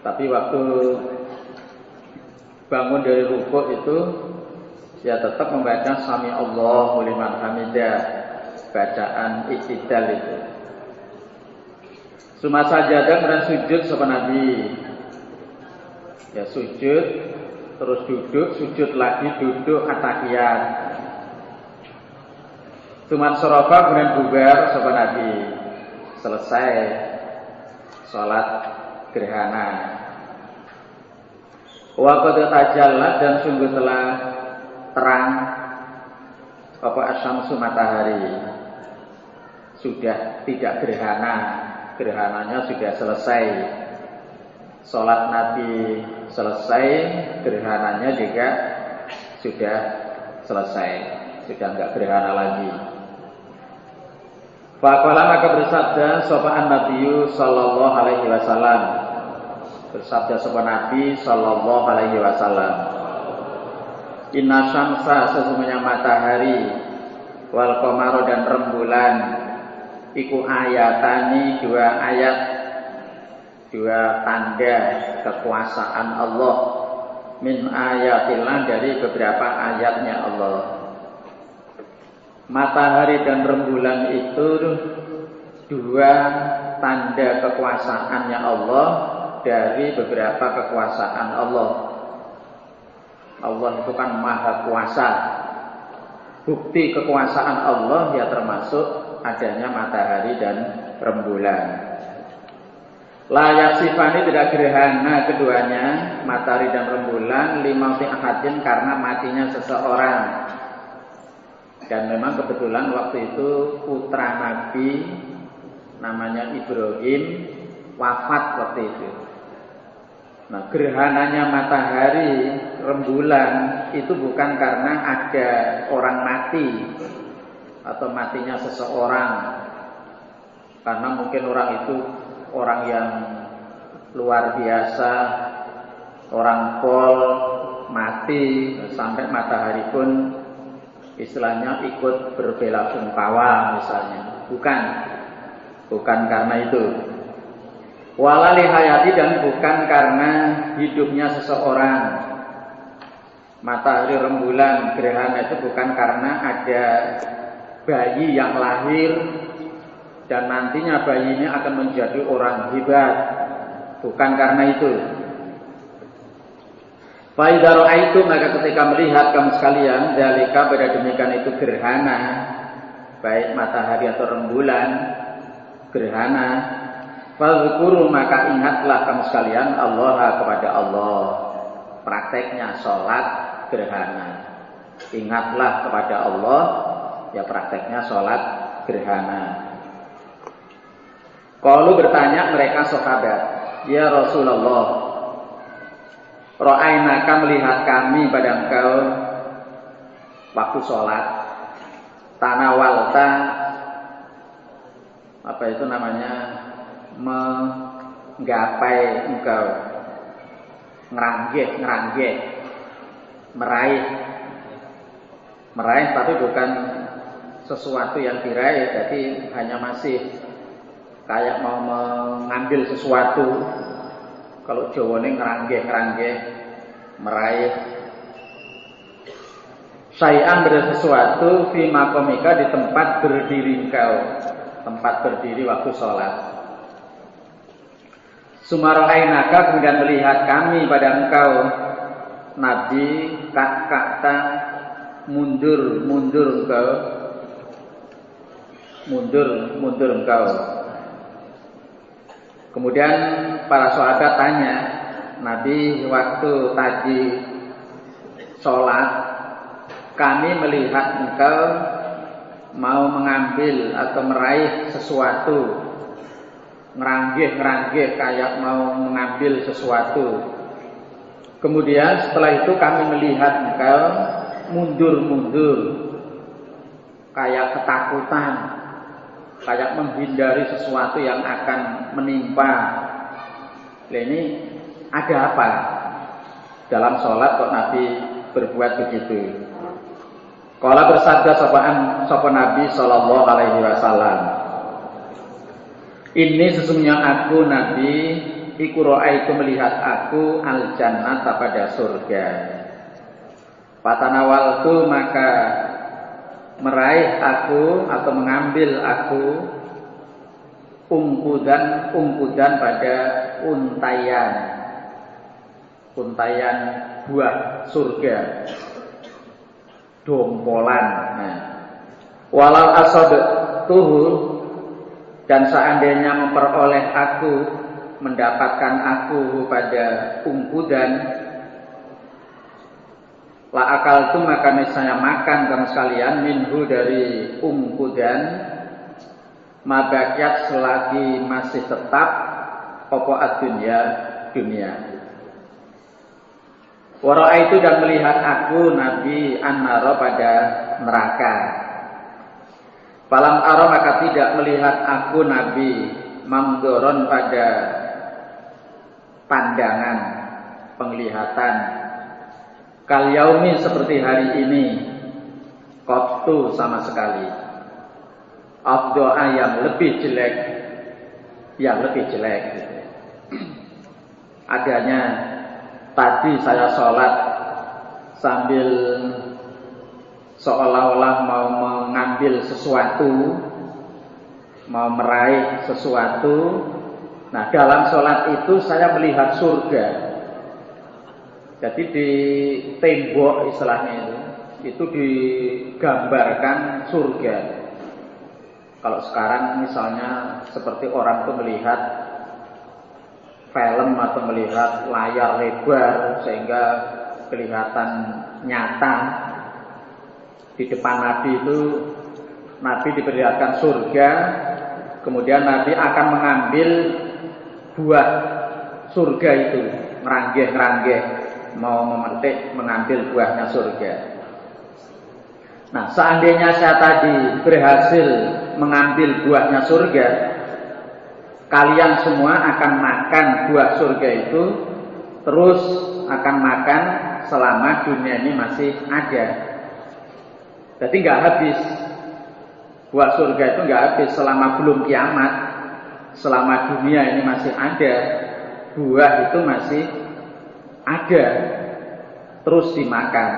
Tapi waktu bangun dari rukuk itu ya tetap membaca sami Allahu liman hamidah, bacaan i'tidal itu. Suma sajadah dan sujud sapa Nabi. Ya sujud, terus duduk, sujud lagi, duduk atahiyat. Suma sorofa kemudian bubar sapa Nabi. Selesai sholat gerhana. Wa qad tajallat dan sungguh telah terang apa asyamsu matahari, sudah tidak gerhana, gerhananya sudah selesai. Sholat Nabi selesai, gerhananya juga sudah selesai, sudah enggak gerhana lagi. Faqala maka bersabda sapa Nabi sallallahu alaihi wasallam, bersabda sapa Nabi sallallahu alaihi wasallam, inna syamsa sesungguhnya matahari wal qamara dan rembulan iku ayatani, dua ayat, dua tanda kekuasaan Allah, min ayatillah dari beberapa ayatnya Allah. Matahari dan rembulan itu dua tanda kekuasaannya Allah dari beberapa kekuasaan Allah. Allah itu kan maha kuasa. Bukti kekuasaan Allah ya termasuk adanya matahari dan rembulan. Layak sifani tidak gerhana keduanya, matahari dan rembulan, limauti ahadin karena matinya seseorang. Dan memang kebetulan waktu itu putra Nabi namanya Ibrahim wafat waktu itu. Nah, gerhananya matahari, rembulan itu bukan karena ada orang mati atau matinya seseorang. Karena mungkin orang itu orang yang luar biasa, orang pol mati sampai matahari pun istilahnya ikut berbela-sungkawa misalnya. Bukan karena itu. Walali hayati dan bukan karena hidupnya seseorang. Matahari rembulan gerhana itu bukan karena ada bayi yang lahir dan nantinya bayi ini akan menjadi orang hebat. Bukan karena itu. Fa idza ra'aitum, maka ketika melihat kamu sekalian dalika pada demikian itu gerhana, baik matahari atau rembulan gerhana, Fadzkuru maka ingatlah kamu sekalian Allah kepada Allah. Prakteknya sholat gerhana. Ingatlah kepada Allah, ya prakteknya sholat gerhana. Qalu bertanya mereka sahabat, ya Rasulullah, ra'ainaka melihat kami pada engkau waktu sholat, tanawalta, apa itu namanya, menggapai engkau, ngeranggeh, meraih tapi bukan sesuatu yang diraih, jadi hanya masih kayak mau mengambil sesuatu. Kalau Jawa ini ngeranggeh, meraih. Syai'an pada sesuatu fi maqamika di tempat berdiri engkau, tempat berdiri waktu sholat. Sumara'ainaka kemudian melihat kami pada engkau Nabi kakta mundur engkau, mundur engkau. Kemudian para sahabat tanya Nabi, waktu tadi sholat kami melihat engkau mau mengambil atau meraih sesuatu, ngeranggeh kayak mau mengambil sesuatu. Kemudian setelah itu kami melihat engkau mundur kayak ketakutan, kayak menghindari sesuatu yang akan menimpa. Nah, ini ada apa dalam sholat kok Nabi berbuat begitu? Qala bersabda sapa Nabi sallallahu alaihi wasallam, ini sesungguhnya aku Nabi iku ra'aitu melihat aku al jannata pada surga. Fatanawaltu maka meraih aku atau mengambil aku ungkudan pada untayan buah surga, dompolan. Nah, walau asabtuhu, dan seandainya memperoleh aku, mendapatkan aku pada ungkudan, la akaltu maka niscaya makan kamu sekalian minhu dari ungkudan, mabakyat selagi masih tetap opo dunia. Wara itu dan melihat aku Nabi an-nara pada neraka. Falam ara maka tidak melihat aku Nabi mamdoron pada pandangan, penglihatan. Kal yaumi seperti hari ini, qattu sama sekali. Afdoa yang lebih jelek. Adanya tadi saya sholat sambil seolah-olah mau mengambil sesuatu, mau meraih sesuatu. Nah, dalam sholat itu saya melihat surga. Jadi di tembok istilahnya itu digambarkan surga. Kalau sekarang misalnya seperti orang itu melihat film atau melihat layar lebar sehingga kelihatan nyata, di depan Nabi itu Nabi diperlihatkan surga, kemudian Nabi akan mengambil buah surga itu, ngeranggeh mau memetik mengambil buahnya surga. Nah, seandainya saya tadi berhasil mengambil buahnya surga, kalian semua akan makan buah surga itu, terus akan makan selama dunia ini masih ada. Jadi nggak habis. Buah surga itu nggak habis selama belum kiamat. Selama dunia ini masih ada, buah itu masih ada, terus dimakan.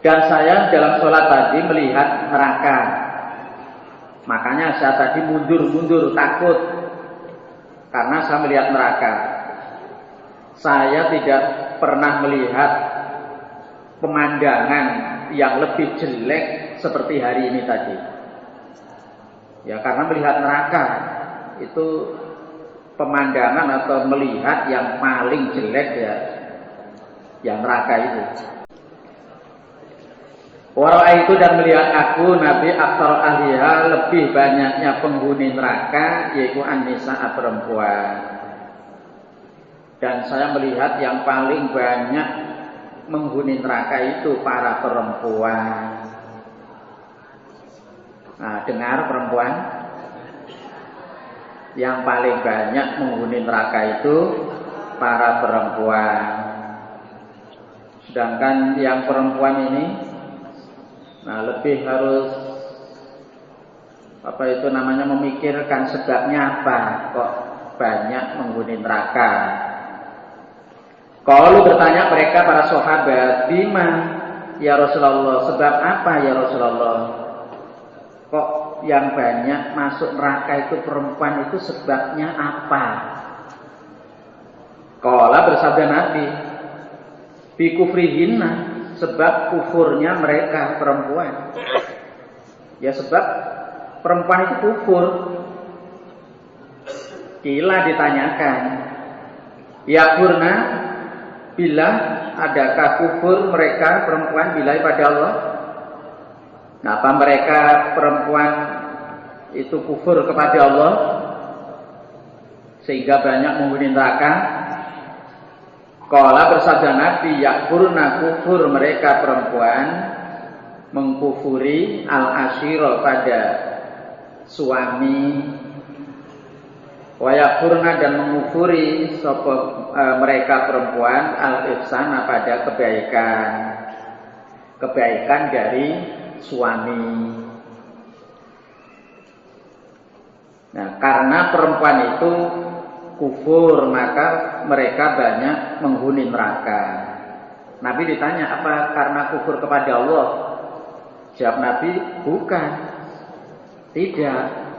Dan saya dalam sholat tadi melihat neraka. Makanya saya tadi mundur takut karena saya melihat neraka. Saya tidak pernah melihat pemandangan yang lebih jelek seperti hari ini tadi. Ya, karena melihat neraka itu pemandangan atau melihat yang paling jelek ya, yang neraka itu. Wara itu dan melihat aku Nabi aktsar ahliha, lebih banyaknya penghuni neraka yaitu an-nisa perempuan. Dan saya melihat yang paling banyak menghuni neraka itu para perempuan. Nah, dengar perempuan, yang paling banyak menghuni neraka itu para perempuan. Sedangkan yang perempuan ini, nah lebih harus memikirkan sebabnya apa kok banyak menghuni neraka. Kalau bertanya mereka para sahabat, bima ya Rasulullah, sebab apa ya Rasulullah? Kok yang banyak masuk neraka itu perempuan, itu sebabnya apa? Qala bersabda Nabi, bi kufrihinna, sebab kufurnya mereka perempuan. Ya sebab perempuan itu kufur. Kila ditanyakan, ya purna, bila adakah kufur mereka perempuan bila pada Allah? Nah, apa mereka perempuan itu kufur kepada Allah sehingga banyak menghuni neraka? Qala bersabda Nabi, yakfurna, kufur mereka perempuan, mengkufuri al-ashira pada suami, wa yakfurna dan mengkufuri mereka perempuan al-ihsana pada kebaikan dari suami. Nah, karena perempuan itu kufur, maka mereka banyak menghuni neraka. Nabi ditanya, apa karena kufur kepada Allah? Jawab Nabi, bukan. Tidak.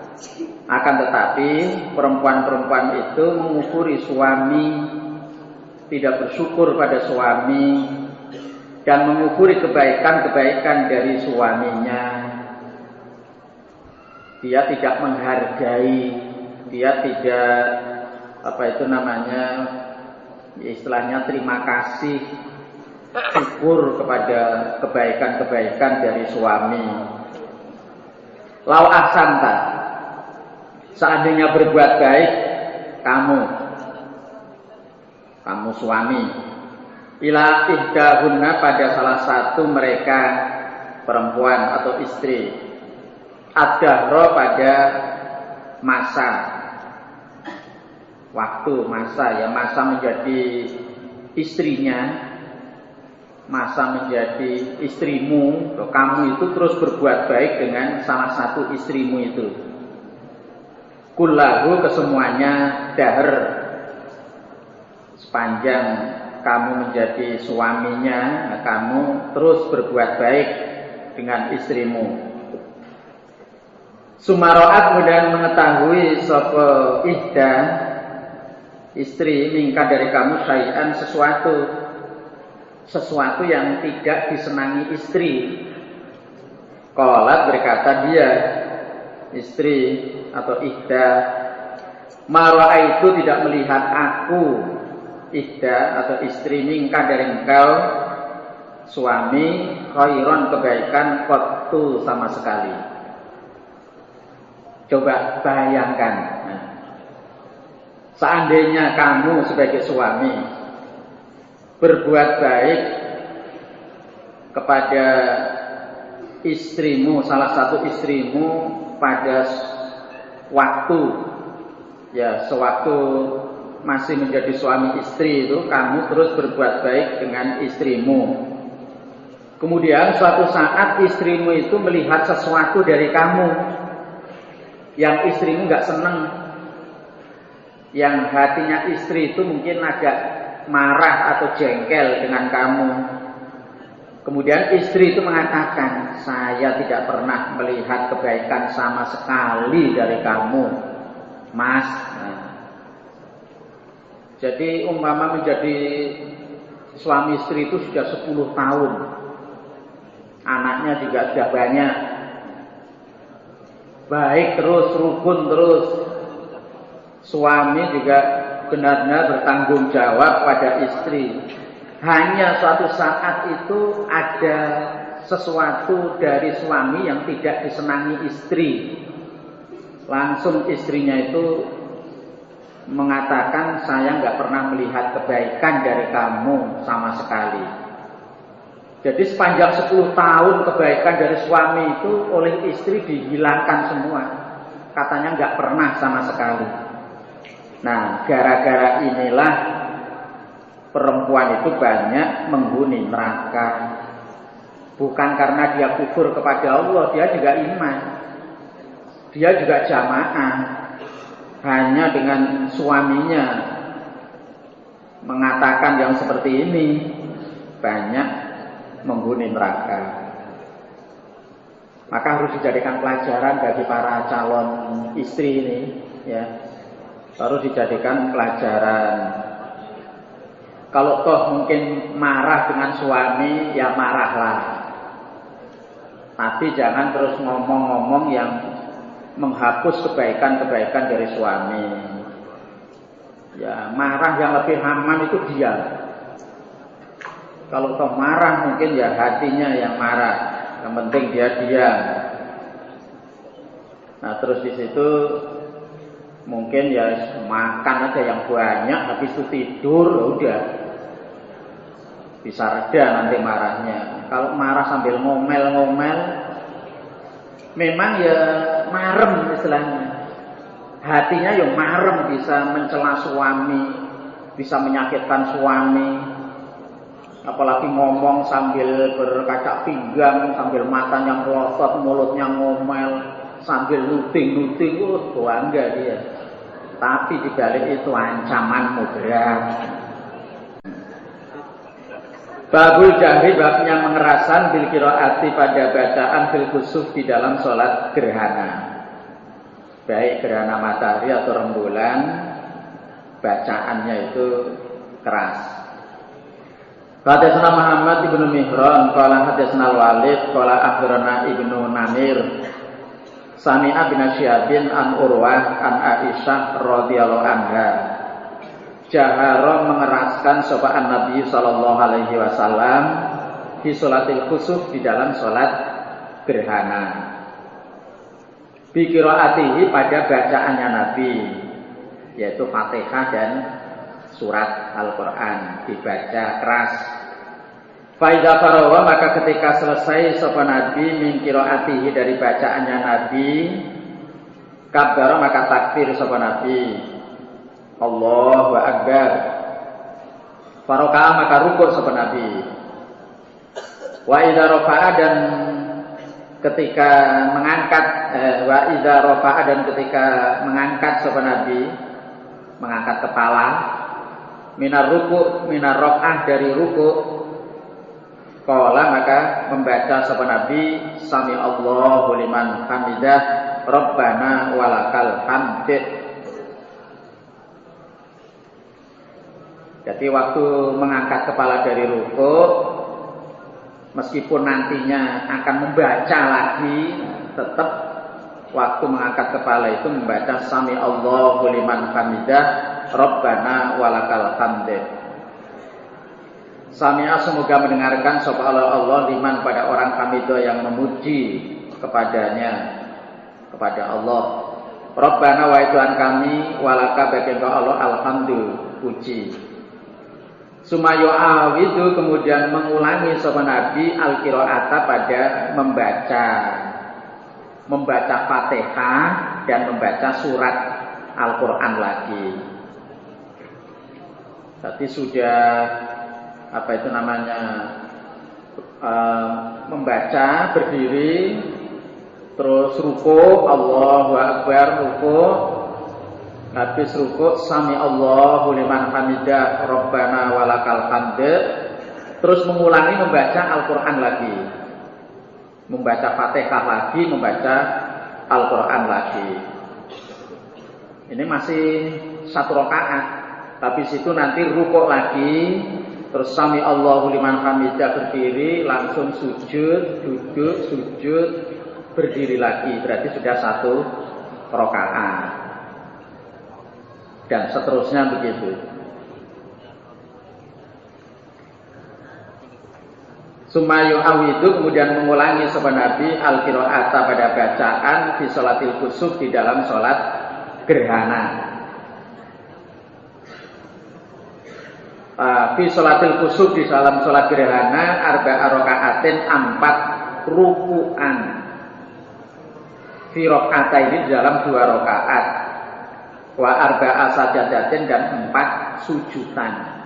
Akan tetapi perempuan-perempuan itu mengufuri suami, tidak bersyukur pada suami, dan mengufuri kebaikan-kebaikan dari suaminya. Dia tidak menghargai, dia tidak istilahnya terima kasih, syukur kepada kebaikan-kebaikan dari suami. Lau ahsanta, seandainya berbuat baik kamu suami, ila ihdahunna pada salah satu mereka perempuan atau istri, ad-dahra pada masa, waktu, masa menjadi istrinya, masa menjadi istrimu, kamu itu terus berbuat baik dengan salah satu istrimu itu. Kullahu, kesemuanya, dahr, sepanjang kamu menjadi suaminya, kamu terus berbuat baik dengan istrimu. Sumaroat, kemudian mengetahui sapa ihda istri mingka dari kamu syai'an, sesuatu yang tidak disenangi istri. Qalat, berkata dia istri atau ihda, mara itu tidak melihat aku ihda atau istri mingka dari engkau suami khairon, kebaikan, qattu, sama sekali. Coba bayangkan, seandainya kamu sebagai suami berbuat baik kepada istrimu, salah satu istrimu pada waktu, ya sewaktu masih menjadi suami istri itu, kamu terus berbuat baik dengan istrimu. Kemudian suatu saat istrimu itu melihat sesuatu dari kamu yang istrimu nggak seneng, yang hatinya istri itu mungkin agak marah atau jengkel dengan kamu. Kemudian istri itu mengatakan, saya tidak pernah melihat kebaikan sama sekali dari kamu, Mas. Jadi umpama menjadi suami istri itu sudah 10 tahun, anaknya juga sudah banyak, baik terus, rukun terus, Suami juga benar-benar bertanggung jawab pada istri. Hanya suatu saat itu ada sesuatu dari suami yang tidak disenangi istri. Langsung istrinya itu mengatakan, saya nggak pernah melihat kebaikan dari kamu sama sekali. Jadi sepanjang 10 tahun kebaikan dari suami itu oleh istri dihilangkan semua. Katanya nggak pernah sama sekali. Nah, gara-gara inilah perempuan itu banyak menghuni neraka. Bukan karena dia kufur kepada Allah, dia juga iman. Dia juga jamaah. Hanya dengan suaminya mengatakan yang seperti ini, banyak menghuni neraka. Maka harus dijadikan pelajaran bagi para calon istri ini, ya. Harus dijadikan pelajaran. Kalau toh mungkin marah dengan suami, ya marahlah. Tapi jangan terus ngomong-ngomong yang menghapus kebaikan-kebaikan dari suami. Ya, marah yang lebih aman itu diam. Kalau toh marah mungkin ya hatinya yang marah. Yang penting dia diam. Nah, terus di situ mungkin ya makan aja yang banyak, habis itu tidur, udah bisa reda nanti marahnya. Kalau marah sambil ngomel-ngomel, memang ya marem istilahnya. Hatinya ya marem, bisa mencela suami, bisa menyakitkan suami. Apalagi ngomong sambil berkaca pinggang, sambil matanya melotot, mulutnya ngomel, sambil nuting-nuting, bangga dia. Tapi di balik itu ancaman berat. Babul jahri, babnya mengerasan bil qiraati pada bacaan fil khusuf di dalam sholat gerhana. Baik gerhana matahari atau rembulan, bacaannya itu keras. Hadatsana Muhammad ibnu Mihran qala hadatsana Walid qala akhbarana ibnu Namir Sami'a bin Syabin an Urwah an Aisyah radhiyallahu anha. Jahara mengeraskan sopaan Nabi sallallahu alaihi wasallam di sholatil khusuf di dalam sholat gerhana. Bi qiraatihi pada bacaannya Nabi, yaitu Fatihah dan surat Al-Qur'an dibaca keras. Faiza farawa, maka ketika selesai sapa Nabi min qiraatihi dari bacaannya Nabi, kabbara maka takbir sapa Nabi, Allahu Akbar. Faroka'a maka rukuk sapa Nabi. Wa idza rafa'a, dan ketika mengangkat wa idza rafa'a, dan ketika mengangkat sapa Nabi, mengangkat kepala, minar rukuk, minar raf'ah dari rukuk, qala maka membaca sapa Nabi, sami Allahu liman hamidah, Rabbana walakal hamd. Jadi waktu mengangkat kepala dari rukuk, meskipun nantinya akan membaca lagi, tetap waktu mengangkat kepala itu membaca sami Allahu liman hamidah, Rabbana walakal hamd. Sami'a, semoga mendengarkan sapa Allah liman pada orang hamidah yang memuji kepadanya, kepada Allah. Rabbana wa Tuhan kami, walaka bagi Allah alhamdu, puji. Sumayo awidu, kemudian mengulangi sapa Nabi al-qiraata pada membaca Fatihah dan membaca surat Al-Qur'an lagi. Tadi sudah membaca berdiri, terus rukuk, Allahu Akbar, rukuk. Habis rukuk, sami Allahu liman hamidah, Rabbana walakal hamd. Terus mengulangi membaca Al-Qur'an lagi, membaca Fatihah lagi, membaca Al-Qur'an lagi. Ini masih satu rakaat, tapi situ nanti rukuk lagi, terus sami Allahu liman hamidah, berdiri, langsung sujud, duduk, sujud, berdiri lagi. Berarti sudah satu rakaat. dan seterusnya begitu. Sumayu awidu, kemudian mengulangi sapa Nabi al-qiraata pada bacaan di sholatil kusuf, di dalam sholat gerhana. Fi sholatil kusuf, di dalam sholat gerhana, arba'a raka'atin, 4 ruku'an. Fi raka'ataini, di dalam 2 rakaat. Wa arba'a sajadatin, dan 4 sujudan.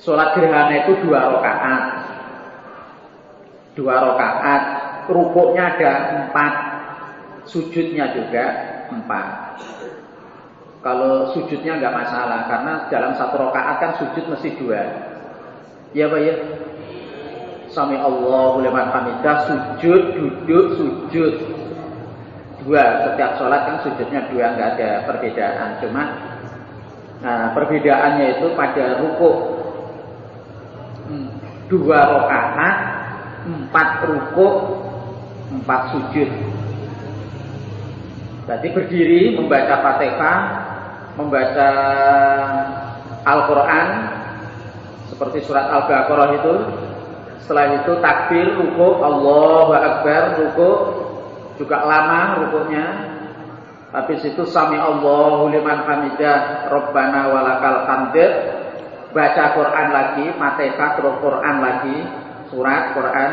Sholat gerhana itu 2 rakaat. 2 rakaat, rukuknya ada 4, sujudnya juga 4. Kalau sujudnya nggak masalah, karena dalam 1 rakaat kan sujud mesti 2. Ya Pak ya? Sami Allahu liman hamidah, sujud, duduk, sujud. 2, setiap sholat kan sujudnya 2, nggak ada perbedaan. Cuma, nah perbedaannya itu pada rukuk. 2 rakaat, 4 rukuk, 4 sujud. Berarti berdiri membaca Fatihah, membaca Al-Quran seperti surat Al-Baqarah itu. Setelah itu takbir, rukuk, Allahu Akbar, rukuk juga lama rukuknya. Habis itu sami Allahu liman hamidah, Rabbana walakal hamd. Baca Quran lagi, Fatihah, terus Quran lagi, surat Quran.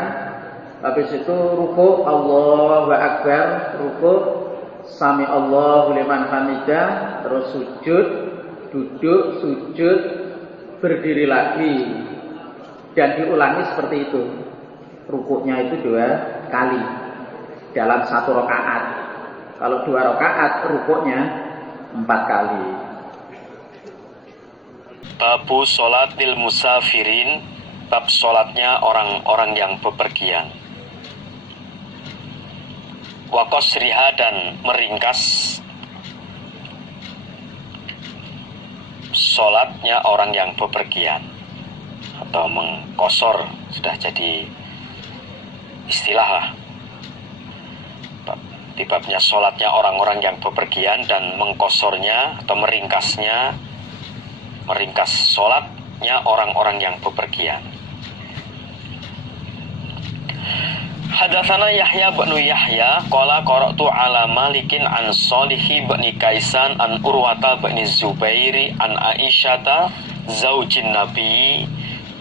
Habis itu rukuk, Allahu Akbar, rukuk, sami Allahu liman hamidah, terus sujud, duduk, sujud, berdiri lagi, dan diulangi seperti itu. Rukuknya itu 2 kali dalam 1 rakaat. Kalau 2 rakaat, rukuknya 4 kali. Babu sholatil musafirin, bab sholatnya orang-orang yang bepergian. Wa qasriha, dan meringkas sholatnya orang yang bepergian, atau mengkosor, sudah jadi istilah lah. Di babnya sholatnya orang-orang yang bepergian dan mengkosornya atau meringkas sholatnya orang-orang yang bepergian. Hadatsana Yahya bin Yahya qala qara'tu ala Malikin an Shalihi bin Kaisan an Urwata bin Zubairi an Aisyata zaujin Nabi,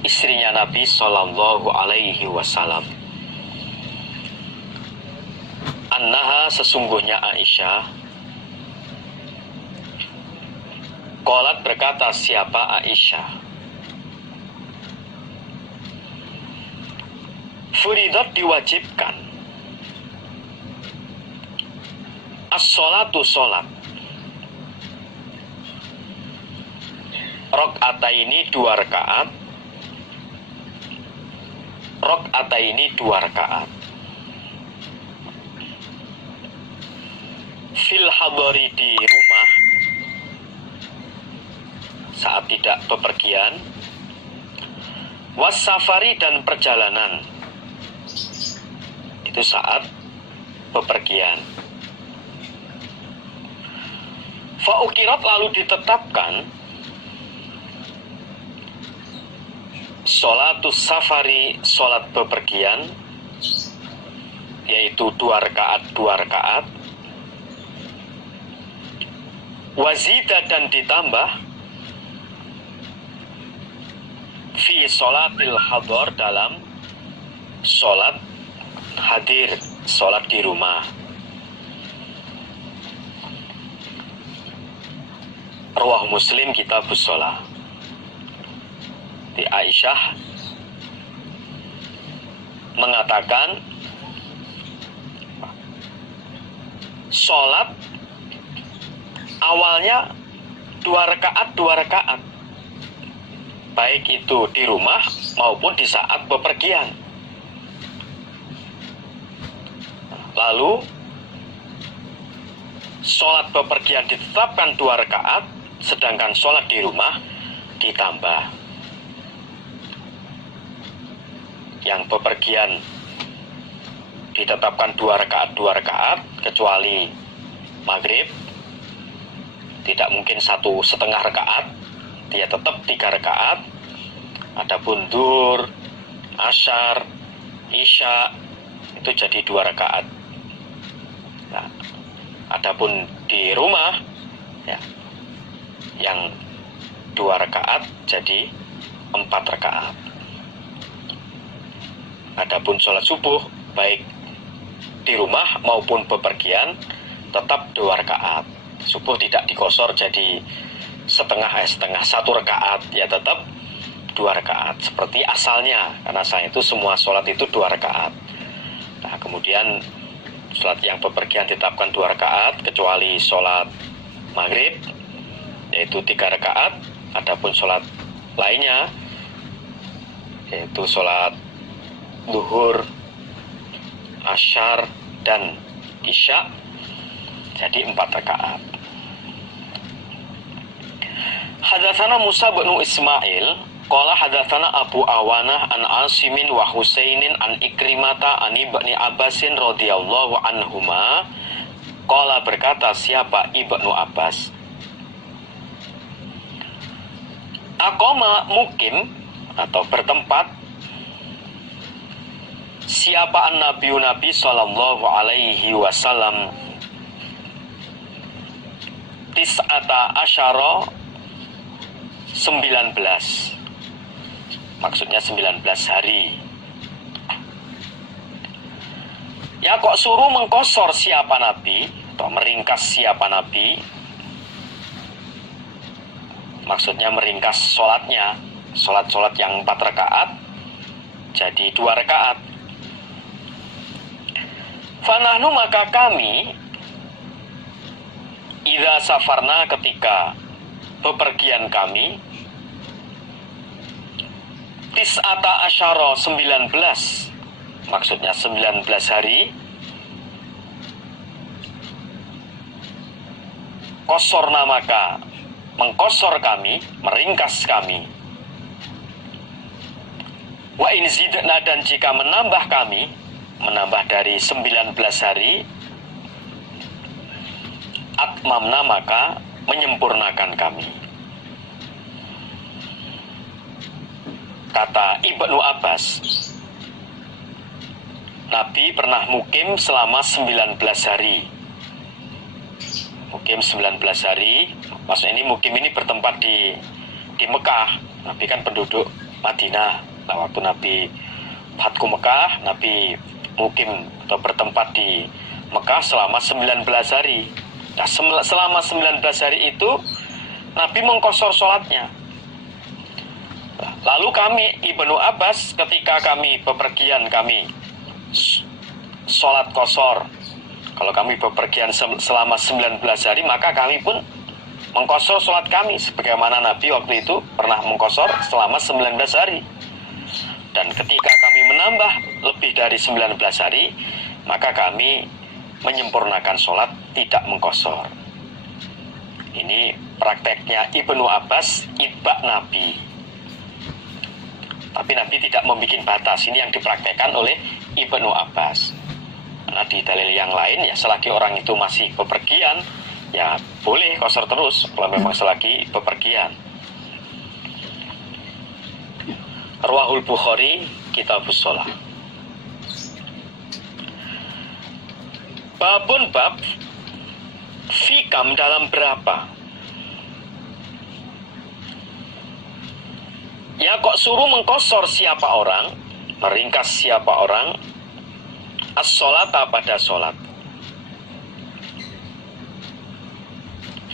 istrinya Nabi sallallahu alaihi wasallam. Annaha, sesungguhnya Aisyah, qalat, berkata, siapa Aisyah? Furidat, diwajibkan, as-sholatu, sholat, rok'ataini, 2 rakaat, rok'ataini, 2 rakaat, fil hadari, di rumah, saat tidak bepergian, was safari, dan perjalanan, itu saat bepergian. Fa'ukirat, lalu ditetapkan sholatus safari, sholat bepergian, yaitu 2 rakaat, 2 rakaat, wazida, dan ditambah fi sholatil hadar, dalam sholat hadir, sholat di rumah. Rawah Muslim kitabus sholat. Di Aisyah mengatakan sholat awalnya 2 rakaat, 2 rakaat, baik itu di rumah maupun di saat bepergian. Lalu sholat bepergian ditetapkan 2 rakaat, sedangkan sholat di rumah ditambah. Yang bepergian ditetapkan 2 rakaat, 2 rakaat, kecuali maghrib. tidak mungkin 1,5 rakaat, dia tetap 3 rakaat. Adapun duhur, asyar, isya itu jadi 2 rakaat. Nah, adapun di rumah ya, yang 2 rakaat jadi 4 rakaat. Adapun sholat subuh baik di rumah maupun bepergian tetap 2 rakaat. Subuh tidak dikosor jadi setengah 1 rakaat, ya tetap 2 rakaat seperti asalnya, karena asalnya itu semua sholat itu 2 rakaat. Nah, kemudian sholat yang bepergian ditetapkan 2 rakaat kecuali sholat maghrib yaitu 3 rakaat. Adapun sholat lainnya yaitu sholat duhur, asyar, dan isya jadi 4 rakaat. Hadatsana Musa bin Ismail qala hadatsana Abu Awanah an Asimin wa Husainin an Ikrimata an Ibni Abbasin radhiyallahu anhuma qala, berkata siapa Ibnu Abbas, aqama mukim atau bertempat siapa Nabi sallallahu alaihi wasallam tis'ata asyara 19, maksudnya 19 hari. Ya kok suruh mengkosor siapa Nabi atau meringkas siapa Nabi, maksudnya meringkas sholatnya, sholat yang 4 rakaat jadi 2 rakaat. Fanahnu, maka kami, idza safarna, ketika bepergian kami, tis'ata asyara 19, maksudnya 19 hari, kosorna, maka mengkosor kami, meringkas kami, wa in zidna, dan jika menambah kami, menambah dari 19 hari, atmamna, maka menyempurnakan kami. Kata Ibnu Abbas, Nabi pernah mukim selama 19 hari. Mukim 19 hari, maksudnya ini mukim ini bertempat di Mekah. Nabi kan penduduk Madinah. Nah, waktu Nabi Fatku Mekah, Nabi mukim atau bertempat di Mekah selama 19 hari. Nah, selama 19 hari itu Nabi mengkosor sholatnya. Lalu kami, Ibnu Abbas, ketika kami bepergian, kami sholat kosor. Kalau kami bepergian selama 19 hari, maka kami pun mengkosor sholat kami, sebagaimana Nabi waktu itu pernah mengkosor selama 19 hari. Dan ketika kami menambah lebih dari 19 hari, maka kami menyempurnakan sholat, tidak mengkosor. Ini prakteknya Ibnu Abbas, itba Nabi. Tapi Nabi tidak membuat batas. Ini yang dipraktekkan oleh Ibnu Abbas. Karena di dalil yang lain, ya selagi orang itu masih bepergian, ya boleh kosor terus kalau memang selagi bepergian. Rawahul Bukhari, Kitabus Shalah. Babun bab fikam, dalam berapa. Ya kok suruh mengkosor siapa orang, meringkas siapa orang, as-sholata, pada sholat.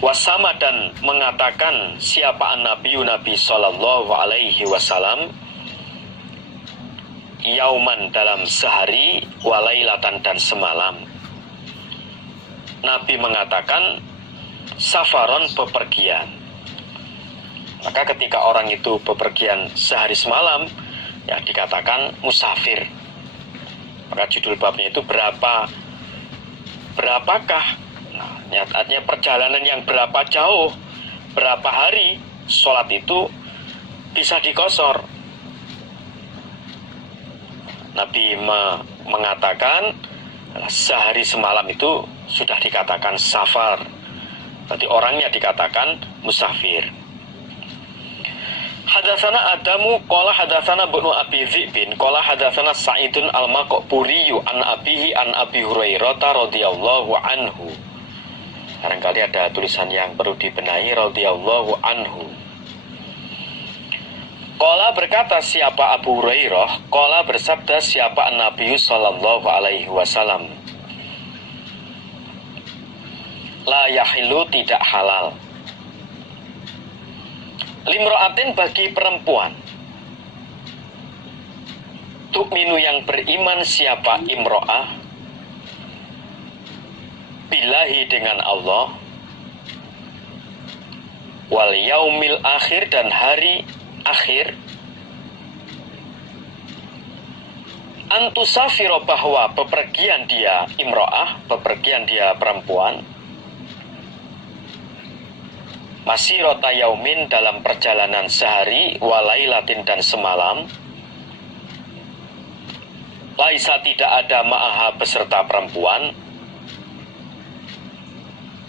Wasama, dan mengatakan siapa Nabi sallallahu alaihi wasallam, yauman, dalam sehari, walailatan, dan semalam. Nabi mengatakan safaron, bepergian. Maka ketika orang itu bepergian sehari semalam, ya dikatakan musafir. Maka judul babnya itu berapakah? Nah, artinya perjalanan yang berapa jauh, berapa hari sholat itu bisa dikosor. Nabi mengatakan sehari semalam itu sudah dikatakan safar. Tadi orangnya dikatakan musafir. Hadatsana Adamu qala hadatsana Ibnu Abi Dzibin qala hadatsana Sa'idun al-Maqburiyu an abihi an Abi Hurairah radhiyallahu anhu. Barangkali ada tulisan yang perlu dibenahi, radhiyallahu anhu. Qala berkata siapa Abu Hurairah, qala bersabda siapa Nabi sallallahu alaihi wasallam. La yahilu tidak halal. Limro'atin bagi perempuan. Tu'minu yang beriman siapa imro'ah. Billahi dengan Allah. Wal yaumil akhir dan hari akhir. Antusafiro bahwa bepergian dia imro'ah, bepergian dia perempuan. Masirota yaumin dalam perjalanan sehari walailatin dan semalam. Laisa tidak ada ma'aha beserta perempuan.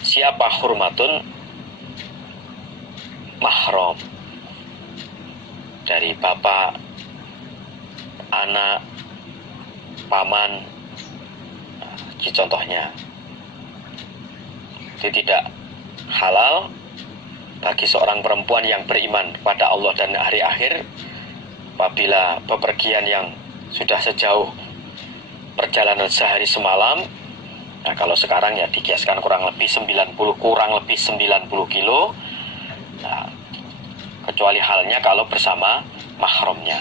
Siapa hurmatun mahram dari bapak, anak, paman. Ini contohnya. Itu tidak halal bagi seorang perempuan yang beriman pada Allah dan hari akhir apabila bepergian yang sudah sejauh perjalanan sehari semalam. Nah, kalau sekarang ya dikiaskan kurang lebih 90 kilo. Nah, kecuali halnya kalau bersama mahramnya.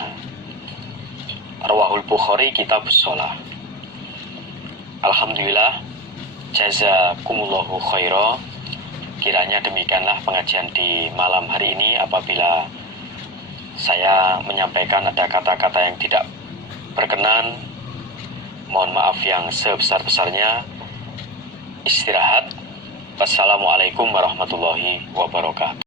Rawahul Bukhari Kitabus Shalah. Alhamdulillah, jazakumullahu khairan. Kiranya demikianlah pengajian di malam hari ini. Apabila saya menyampaikan ada kata-kata yang tidak berkenan, mohon maaf yang sebesar-besarnya. Istirahat. Wassalamualaikum warahmatullahi wabarakatuh.